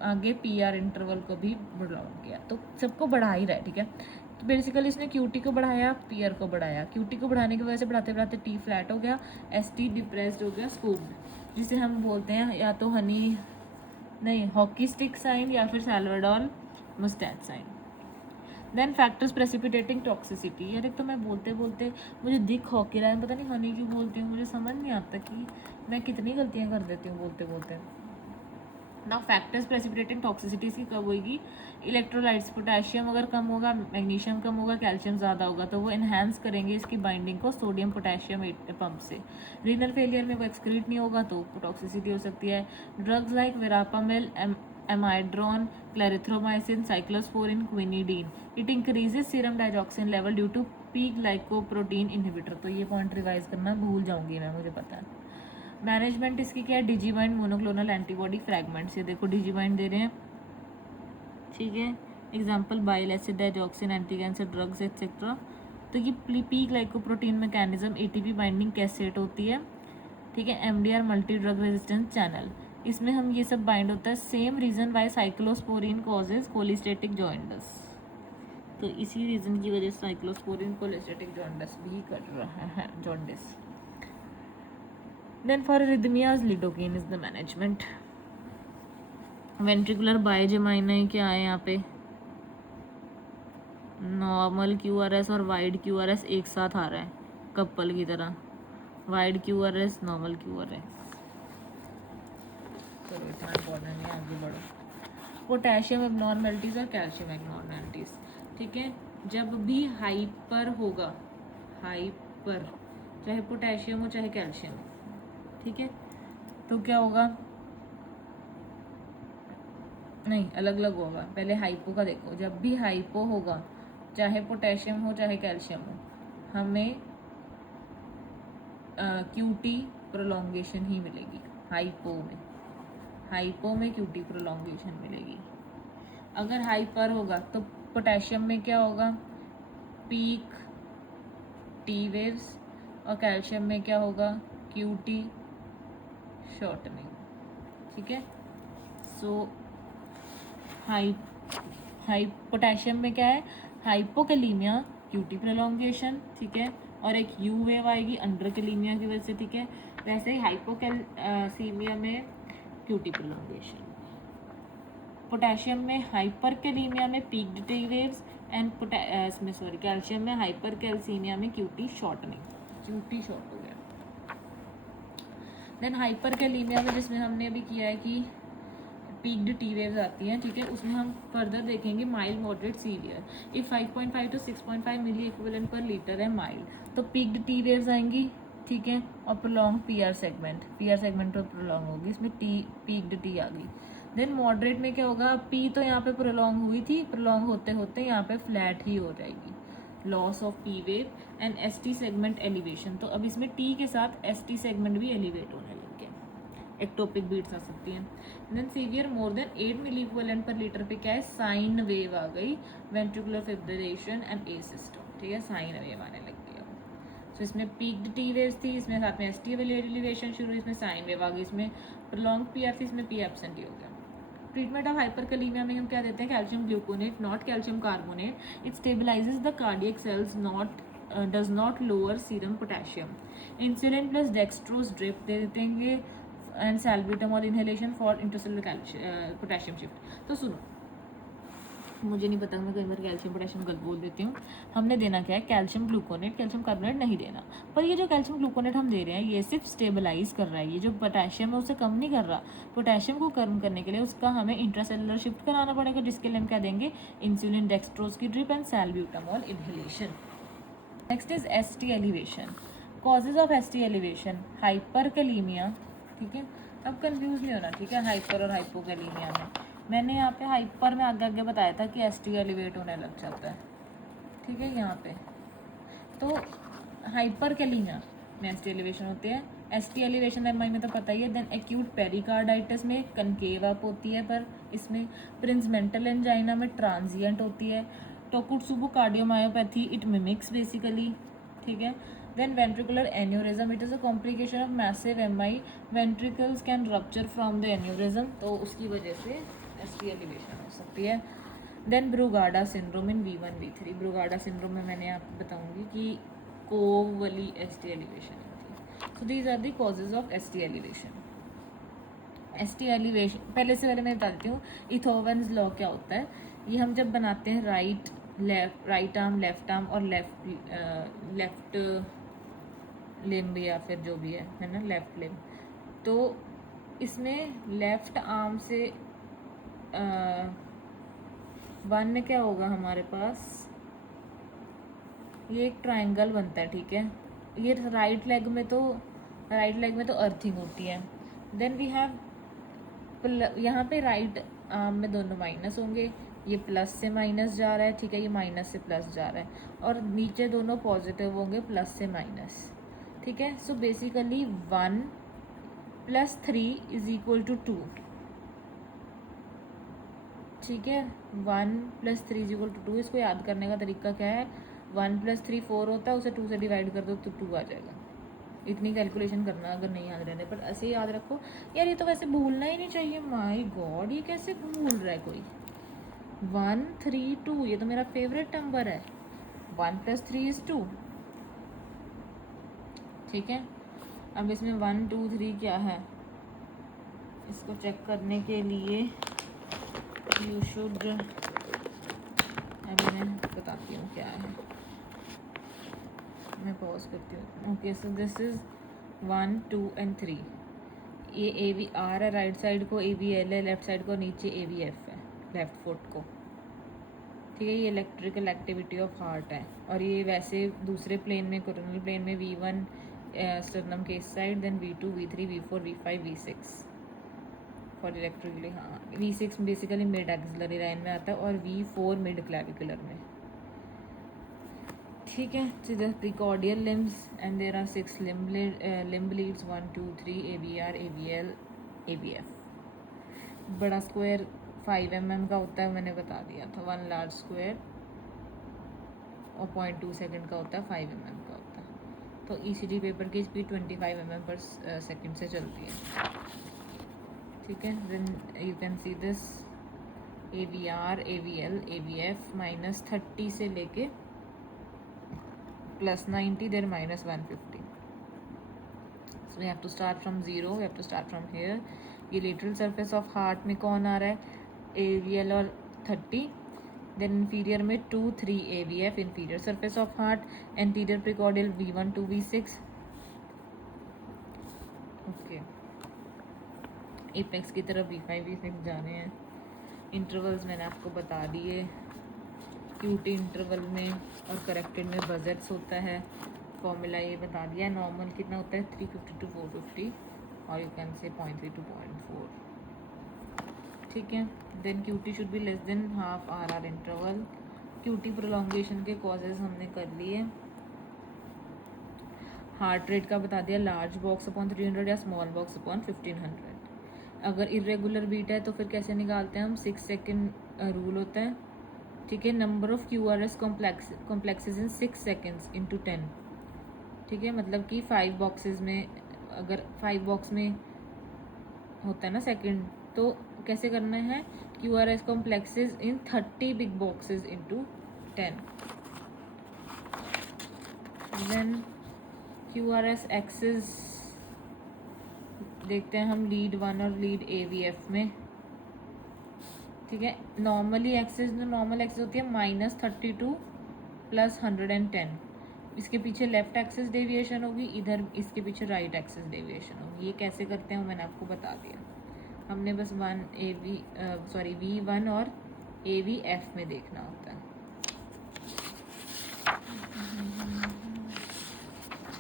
आगे PR इंटरवल को भी बढ़ाया गया, तो सबको बढ़ा ही रहा है. ठीक है, तो बेसिकली इसने QT को बढ़ाया, PR को बढ़ाया. QT को बढ़ाने की वजह से बढ़ाते बढ़ाते T फ्लैट हो गया, ST डिप्रेस्ड हो गया, स्कूप्ड, जिसे हम बोलते हैं या तो हॉकी स्टिक साइन या फिर Salvador moustache sign. Then factors precipitating toxicity. यार एक तो मैं बोलते बोलते मुझे दिख हॉकी रहा है, पता नहीं हनी क्यों बोलती हूँ, मुझे समझ नहीं आता कि मैं कितनी गलतियाँ कर देती हूँ बोलते बोलते. नाउ फैक्टर्स प्रेसिपिटेटिंग टॉक्सिसिटी इसकी कब होगी, इलेक्ट्रोलाइट्स, पोटेशियम अगर कम होगा, मैग्नीशियम कम होगा, कैल्शियम ज़्यादा होगा, तो वो इन्हांस करेंगे इसकी बाइंडिंग को सोडियम पोटेशियम पंप से. रीनल फेलियर में वो एक्सक्रीट नहीं होगा तो टॉक्सिसिटी हो सकती है. Drugs like verapamil, amiodarone, clarithromycin, cyclosporin, quinidine, it increases serum digoxin level due to P glycoprotein inhibitor. तो ये पॉइंट रिवाइज करना भूल जाऊंगी मैं, मुझे पता है. मैनेजमेंट इसकी क्या है, डिजीबाइंड मोनोक्लोनल एंटीबॉडी फ्रैगमेंट्स. ये देखो डिजीबाइंड दे रहे हैं. ठीक है, example bile acid, dioxin, anti cancer drugs etcetera. तो ये P glycoprotein mechanism, ATP binding cassette होती है. ठीक है, MDR multi drug resistance channel, इसमें हम ये सब बाइंड होता है. Same reason why cyclosporine causes cholestatic jaundice. तो इसी रीजन की वजह से साइक्लोस्पोरिन कोलिस्टेटिक जॉइंडस भी कर रहा है, jaundice. Then for arrhythmias, lidocaine is the management. Ventricular bigeminy क्या है यहाँ पे, नॉर्मल QRS और वाइड QRS एक साथ आ रहा है कपल की तरह. Wide QRS, normal QRS. चलो इतना इम्पोर्टेंट है, आगे बढ़ो. पोटेशियम एबनॉर्मेलिटीज और कैल्शियम एबनॉर्मेलिटीज. ठीक है, जब भी हाइपर होगा, हाइपर चाहे पोटेशियम हो चाहे कैल्शियम हो, ठीक है, तो क्या होगा, नहीं अलग अलग होगा. पहले हाइपो का देखो, जब भी हाइपो होगा चाहे पोटेशियम हो चाहे कैल्शियम हो, हमें QT प्रोलॉन्गेशन ही मिलेगी. हाइपो में QT प्रोलॉन्गेशन मिलेगी. अगर हाइपर होगा तो पोटेशियम में क्या होगा, पीक T वेव्स, और कैल्शियम में क्या होगा, QT शॉर्टनिंग. ठीक है, सो पोटेशियम में क्या है, हाइपोकैलीमिया, QT प्रोलॉन्गेशन. ठीक है, और एक U वेव आएगी अंडरकैलीमिया की वजह से. ठीक है, वैसे ही हाइपोकैलसीमिया में QT प्रोलॉन्गेशन. पोटेशियम में हाइपरकैलीमिया में पीक्ड T वेव्स, एंड इसमें सॉरी कैल्शियम में हाइपर कैल्सीमिया में QT शॉर्टनिंग, QT शॉर्ट हो गया। देन हाइपर कैलीमिया में जिसमें हमने अभी किया है कि पीक्ड टी वेव्स आती हैं, ठीक है, उसमें हम फर्दर देखेंगे mild moderate severe. If 5.5 to 6.5 milliequivalent पर लीटर है माइल्ड, तो पीक्ड टी वेव्स आएंगी, ठीक है, और प्रोलॉन्ग PR सेगमेंट तो प्रोलॉन्ग होगी, इसमें पीक्ड टी आ गई। देन मॉडरेट में क्या होगा, P तो यहाँ पे प्रोलॉन्ग हुई थी, प्रोलॉन्ग होते होते यहाँ पे फ्लैट ही हो जाएगी, loss of P wave and ST segment elevation. तो अब इसमें T के साथ ST सेगमेंट भी एलिवेट होने लगे, एक्टोपिक बीट्स आ सकती हैं। देन सीवियर मोर देन 8 मिली इक्विवेलेंट पर लीटर पे क्या है, साइन वेव आ गई, ventricular fibrillation and A system, ठीक है, साइन वेव आने लग गई। तो इसमें पीक्ड टी वेव्स थी, इसमें साथ में ST एलिवेशन शुरू, इसमें साइन वेव आ गई, इसमें प्रोलॉन्ग PR थी, इसमें P एब्सेंट ही हो गया। ट्रीटमेंट ऑफ हाइपरकैलीमिया में हम क्या देते हैं, calcium gluconate not calcium carbonate, it stabilises the cardiac cells, not does not lower serum potassium. Insulin plus dextrose drip दे देते हैं and salbutamol inhalation for intercellular potassium shift. तो सुनो, मुझे नहीं पता, मैं कई बार कैल्शियम पोटेशियम गलत बोल देती हूँ। हमने देना क्या है, कैल्शियम ग्लूकोनेट, कैल्शियम कार्बोनेट नहीं देना। पर ये जो कैल्शियम ग्लूकोनेट हम दे रहे हैं ये सिर्फ स्टेबलाइज कर रहा है, ये जो पोटेशियम है उसे कम नहीं कर रहा। पोटेशियम को कम करने के लिए उसका हमें इंट्रासेलुलर शिफ्ट कराना पड़ेगा, जिसके लिए हम क्या देंगे, इंसुलिन डेक्सट्रोज की drip and salbutamol inhalation. Next is ST elevation. Causes of ST elevation, hyperkalaemia, ठीक है, अब कंफ्यूज नहीं होना, ठीक है, हाइपर और हाइपोकैलीमिया में। मैंने यहाँ पे हाइपर में आगे आगे बताया था कि ST एलिवेट होने लग जाता है, ठीक है, यहाँ पे तो हाइपरकैलीमिया में ST एलिवेशन होती है। ST एलिवेशन MI में तो पता ही है। देन एक्यूट पेरिकार्डाइटिस में कनकेव अप होती है, पर इसमें प्रिंस मेंटल एंजाइना में ट्रांजिएंट होती है। Takotsubo cardiomyopathy it mimics basically, ठीक है। Then ventricular aneurysm, it is a complication of massive MI, ventricles can rupture from the aneurysm, तो उसकी वजह से ST एलिवेशन हो सकती है। Then Brugada syndrome in V1 V3, Brugada syndrome में मैंने आपको बताऊंगी कि कोव वाली ST एलिवेशन होती है। So these are the causes of ST elevation. ST elevation पहले से पहले मैं बता देती हूँ, इथोवेन्स लॉ क्या होता है। ये हम जब बनाते हैं राइट आर्म, लेफ्ट आर्म और लेफ्ट लिम्ब या फिर जो भी है ना, लेफ्ट लिम्ब, तो इसमें लेफ्ट आर्म से वन में क्या होगा हमारे पास, ये एक ट्रायंगल बनता है, ठीक है। ये राइट लेग में तो अर्थिंग होती है। देन वी हैव यहाँ पे राइट आर्म में दोनों माइनस होंगे, ये प्लस से माइनस जा रहा है, ठीक है, ये माइनस से प्लस जा रहा है, और नीचे दोनों पॉजिटिव होंगे, प्लस से माइनस, ठीक है। सो बेसिकली 1 + 3 = 2, ठीक है, 1 + 3 = 2। इसको याद करने का तरीका क्या है, 1 + 3 4 होता है, उसे 2 से डिवाइड कर दो तो 2 आ जाएगा। इतनी कैलकुलेशन करना अगर नहीं याद रहने पर, ऐसे ही याद रखो यार, ये तो वैसे भूलना ही नहीं चाहिए। माय गॉड, ये कैसे भूल रहा है कोई। 1 3 2, ये तो मेरा फेवरेट नंबर है। 1 + 3 = 2, ठीक है। अब इसमें 1 2 3 क्या है, इसको चेक करने के लिए यू शुड, अभी मैं बताती हूँ क्या है, मैं पॉज करती हूँ। Okay, so this is 1 2 and 3। ये AVR है राइट साइड को, AVL है लेफ्ट साइड को, नीचे AVF है लेफ्ट फुट को, ठीक है। ये इलेक्ट्रिकल एक्टिविटी ऑफ हार्ट है, और ये वैसे दूसरे प्लेन में, कोरोनल प्लेन में V1 स्टर्नम के इस side, then V2 V3 V4 V5 V6 for electrically, हाँ। V6 basically mid axillary line में आता है, और V4 मिड क्लैविकुलर में, ठीक है। So the precordial limbs and there are 6 limb leads 1 2 3 AVR AVL AVF। बड़ा स्क्वायर 5 mm का होता है, मैंने बता दिया था। 1 लार्ज स्क्वायर और 0.2 सेकेंड का होता है, 5 mm का होता है। तो ECG पेपर की स्पीड 25 mm/s से चलती है, ठीक है। Then you can see this AVR AVL AVF -30 से लेके +90, then -150. So we have to start from 0, we have to start from here. ये lateral surface of heart में कौन आ रहा है, AVL और 30, देन इन्फीरियर में 2-3 AVF, inferior surface of heart anterior precordial V1 to V6। Okay, apex की तरफ V5 V6 जा रहे हैं। इंटरवल्स मैंने आपको बता दिए, क्यूटी इंटरवल में और करेक्टेड में बजट्स होता है, फॉर्मूला ये बता दिया। नॉर्मल कितना होता है 350 to 450 और यू कैन से 0.3 to 0.4, ठीक है। Then QT should be less than half RR interval. QT prolongation के कॉजेज हमने कर लिए। हार्ट रेट का बता दिया, लार्ज बॉक्स अपॉन 300 या स्मॉल बॉक्स अपॉन 1500। अगर इरेगुलर बीट है तो फिर कैसे निकालते हैं हम, 6 सेकेंड रूल होता है, ठीक है। Number of QRS complexes in 6 seconds into 10, ठीक है। मतलब कि 5 बॉक्सेस में, अगर 5 बॉक्स में होता है ना सेकेंड, तो कैसे करना है, QRS complexes in 30 big boxes into 10। Then QRS axis देखते हैं हम लीड 1 और लीड AVF में, ठीक है। नॉर्मली एक्सेस, जो नॉर्मल एक्सेस होती है -32 + 110, इसके पीछे लेफ्ट एक्सेस डेविएशन होगी, इधर इसके पीछे राइट एक्सेस डेविएशन होगी। ये कैसे करते हैं वो मैंने आपको बता दिया। हमने बस V1 और AVF में देखना होता है।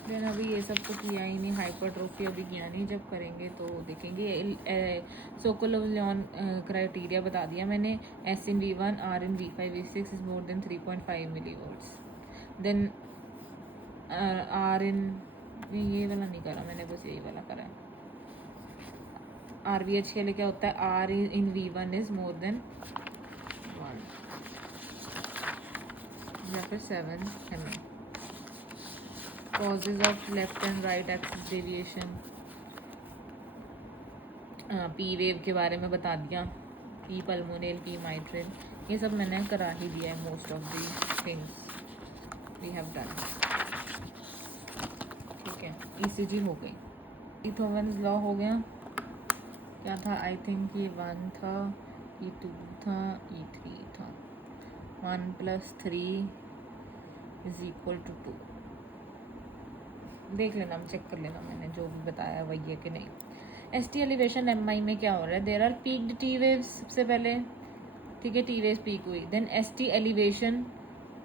देन अभी ये सब तो किया ही नहीं, हाइपरट्रोफी अभी किया नहीं, जब करेंगे तो देखेंगे। सोकोलोव-लियोन क्राइटेरिया बता दिया मैंने, S in V1, R in V5 V6 is more than 3.5 millivolts। Then R in, ये वाला नहीं करा मैंने, बस यही वाला करा है। RVH के लिए क्या होता है, R in V1 is more then 1 या फिर 7 mm। Causes of left and right axis deviation, P wave के बारे में बता दिया, P पल्मोनल, P माइट्रल, ये सब मैंने करा ही दिया है। Most of the things we have done, ठीक है। ECG हो गई, इथोवेन्स लॉ हो गया, क्या था, आई थिंक ये 1 था, ये 2 था, ये 3 था। 1 + 3 = 2। देख लेना, चेक कर लेना, मैंने जो भी बताया वही है कि नहीं। ST एलिवेशन MI में क्या हो रहा है, there are peaked T waves सबसे पहले, ठीक है, T वेव्स पीक हुई। Then ST elevation,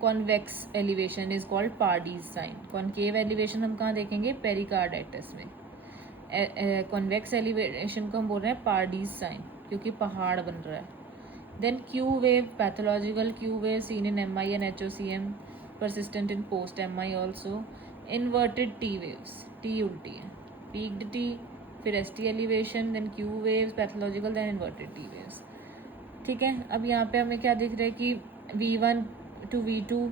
convex elevation is called Pardee's sign. Concave elevation हम कहाँ देखेंगे, पेरिकार्डाइटिस में। कॉन्वेक्स एलिवेशन को हम बोल रहे हैं पार्डीज साइन, क्योंकि पहाड़ बन रहा है। Then Q wave, pathological Q wave seen in MI and HOCM, persistent in post MI also। Inverted T waves, T उल्टी है, पीक्ड T, फिर ST elevation, then Q waves, pathological, then inverted T waves, ठीक है। अब यहाँ पे हमें क्या दिख रहा है कि V1 to V2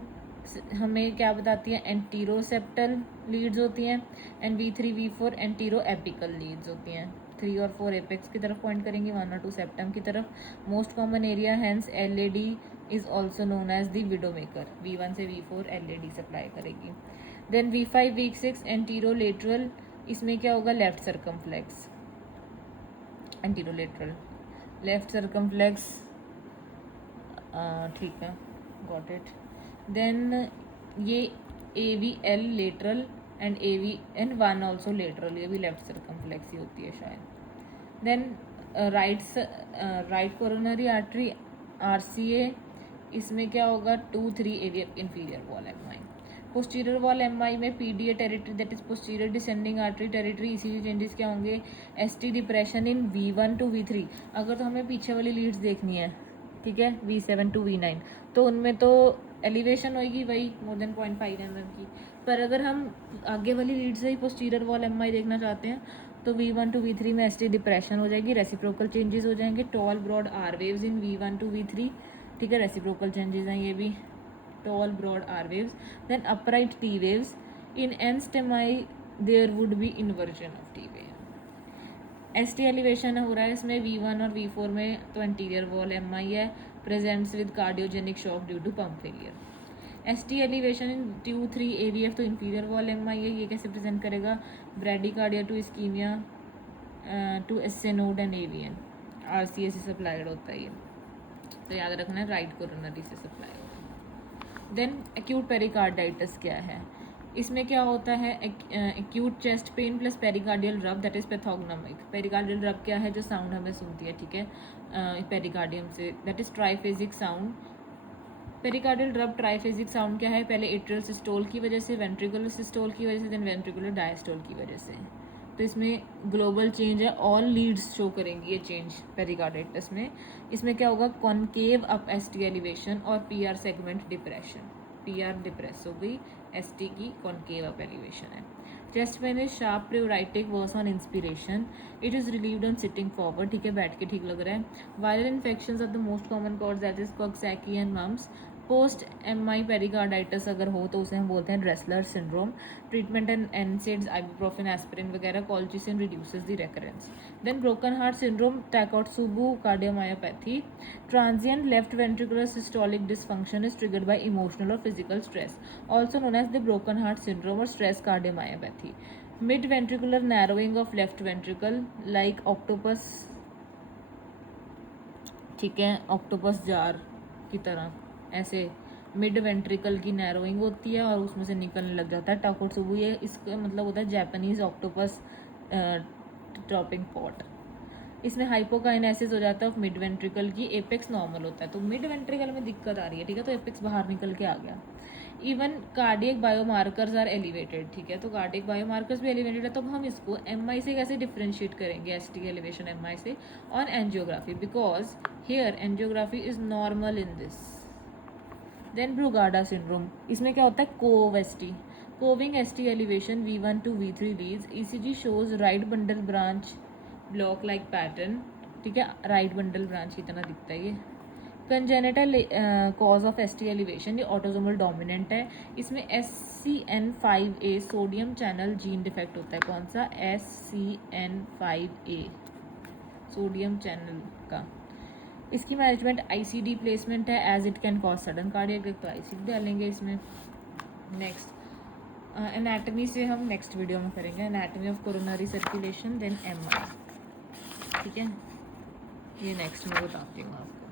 हमें क्या बताती है, एंटीरोसेप्टल लीड्स होती हैं, and V3 V4 antero apical Leeds होती हैं। 3 और 4 एपेक्स की तरफ पॉइंट करेंगी, 1 और 2 सेप्टम की तरफ। Most common area, hence LAD is also known as the widow maker. V1 से V4 LAD सप्लाई करेगी। देन V5 V6 एंटीरोलेटरल, इसमें क्या होगा, left circumflex, anterolateral left circumflex, ठीक है, गॉट इट। देन ये AVL lateral and AVN1 also lateral, ये भी लेफ्ट सर्कमफ्लेक्स ही होती है शायद। देन राइट कोरोनरी आर्टरी RCA, इसमें क्या होगा, 2-3 AVF inferior wall MI। Posterior wall MI में PDA territory, that is posterior descending artery territory. ECG changes क्या होंगे, ST depression in V1 to V3। अगर तो हमें पीछे वाली लीड्स देखनी है, ठीक है, V7 to V9, तो उनमें तो एलिवेशन होगी वही मोर देन 0.5 mm की। पर अगर हम आगे वाली लीड से ही पोस्टीरियर वॉल MI देखना चाहते हैं, तो V1 to V3 में ST डिप्रेशन हो जाएगी, रेसिप्रोकल चेंजेस हो जाएंगे, tall broad R waves in V1 to V3, ठीक है, रेसिप्रोकल चेंजेस हैं ये भी, tall broad R waves. Then upright T waves in एंस्ट MI, there would be inversion of T wave. ST elevation हो रहा है इसमें V1 और V4 में, तो एंटीरियर वॉल MI है, presents with cardiogenic shock due to pump failure. ST elevation in 2-3 AVF, तो इंफीरियर वॉल MI है, ये कैसे प्रेजेंट करेगा, bradycardia to ischaemia to SC node and AVN, RCA से सप्लाइड होता है ये। तो याद रखना है राइट कोरोनरी से सप्लाई होगा। देन एक्यूट पेरिकार्डाइटिस क्या है? इसमें क्या होता है? Acute chest pain plus pericardial रब, दैट इज पैथोग्नोमिक। पेरिकार्डियल रब क्या है? जो साउंड हमें सुनती है, ठीक है, पेरिकार्डियम से, that is triphasic sound. Pericardial रब ट्राइफेजिक साउंड क्या है? पहले एट्रियल सिस्टोल की वजह से, वेंट्रिकुलर सिस्टोल की वजह से, देन वेंट्रिकुलर डायस्टोल की वजह से। तो इसमें ग्लोबल चेंज है, ऑल लीड्स शो करेंगी ये चेंज पेरिकार्डाइटिस में। इसमें क्या होगा? कॉनकेव अप एसटी एलिवेशन और PR segment depression. PR depress हो गई, एसटी की कॉनकेव अप एलिवेशन है। Chest pain is sharp pleuritic worse on inspiration, it is relieved on sitting forward, ठीक है, बैठ के ठीक लग रहा है। Viral infections are the most common cause, that is coxsackie and mums. Post MI pericarditis अगर हो तो उसे हम बोलते हैं Dressler syndrome. Treatment and NSAIDs, ibuprofen, aspirin वगैरह, colchicine reduces the recurrence. Then broken heart syndrome, takotsubo cardiomyopathy. Transient left ventricular systolic dysfunction is triggered by emotional और physical stress, also known as the broken heart syndrome और stress cardiomyopathy. Mid ventricular narrowing of left ventricle like octopus, ठीक है, octopus jar की तरह ऐसे mid ventricle की narrowing होती है और उसमें से निकलने लग जाता है टाकोट्सुबू। ये इसका मतलब होता है जापानीज ऑक्टोपस ड्रॉपिंग पॉट। इसमें हाइपोकाइनेसिस हो जाता है ऑफ मिड वेंट्रिकल की, एपेक्स नॉर्मल होता है। तो मिड वेंट्रिकल में दिक्कत आ रही है, ठीक है, तो एपेक्स बाहर निकल के आ गया। Even cardiac biomarkers are elevated, ठीक है, तो कार्डियक बायोमार्कर्स भी एलिवेटेड है। तो हम इसको एमआई से कैसे डिफ्रेंशिएट करेंगे? एसटी एलिवेशन एमआई से on angiography, because here angiography is normal in this. Then Brugada syndrome, इसमें क्या होता है? Cove ST, coving ST elevation V1 to V3 leads. ECG shows right bundle branch block like pattern, ठीक है, right bundle branch की तरह दिखता है ये। Congenital cause of ST elevation, ये ऑटोसोमल डोमिनेंट है। इसमें SCN5A sodium channel gene defect होता है। कौन सा? SCN5A सोडियम चैनल का। इसकी मैनेजमेंट ICD प्लेसमेंट है, as it can cause sudden cardiac death, तो ICD डालेंगे इसमें। नेक्स्ट एनाटमी से हम नेक्स्ट वीडियो में करेंगे, anatomy of coronary circulation, then MI, ठीक है, ये नेक्स्ट में बताती हूँ आपको।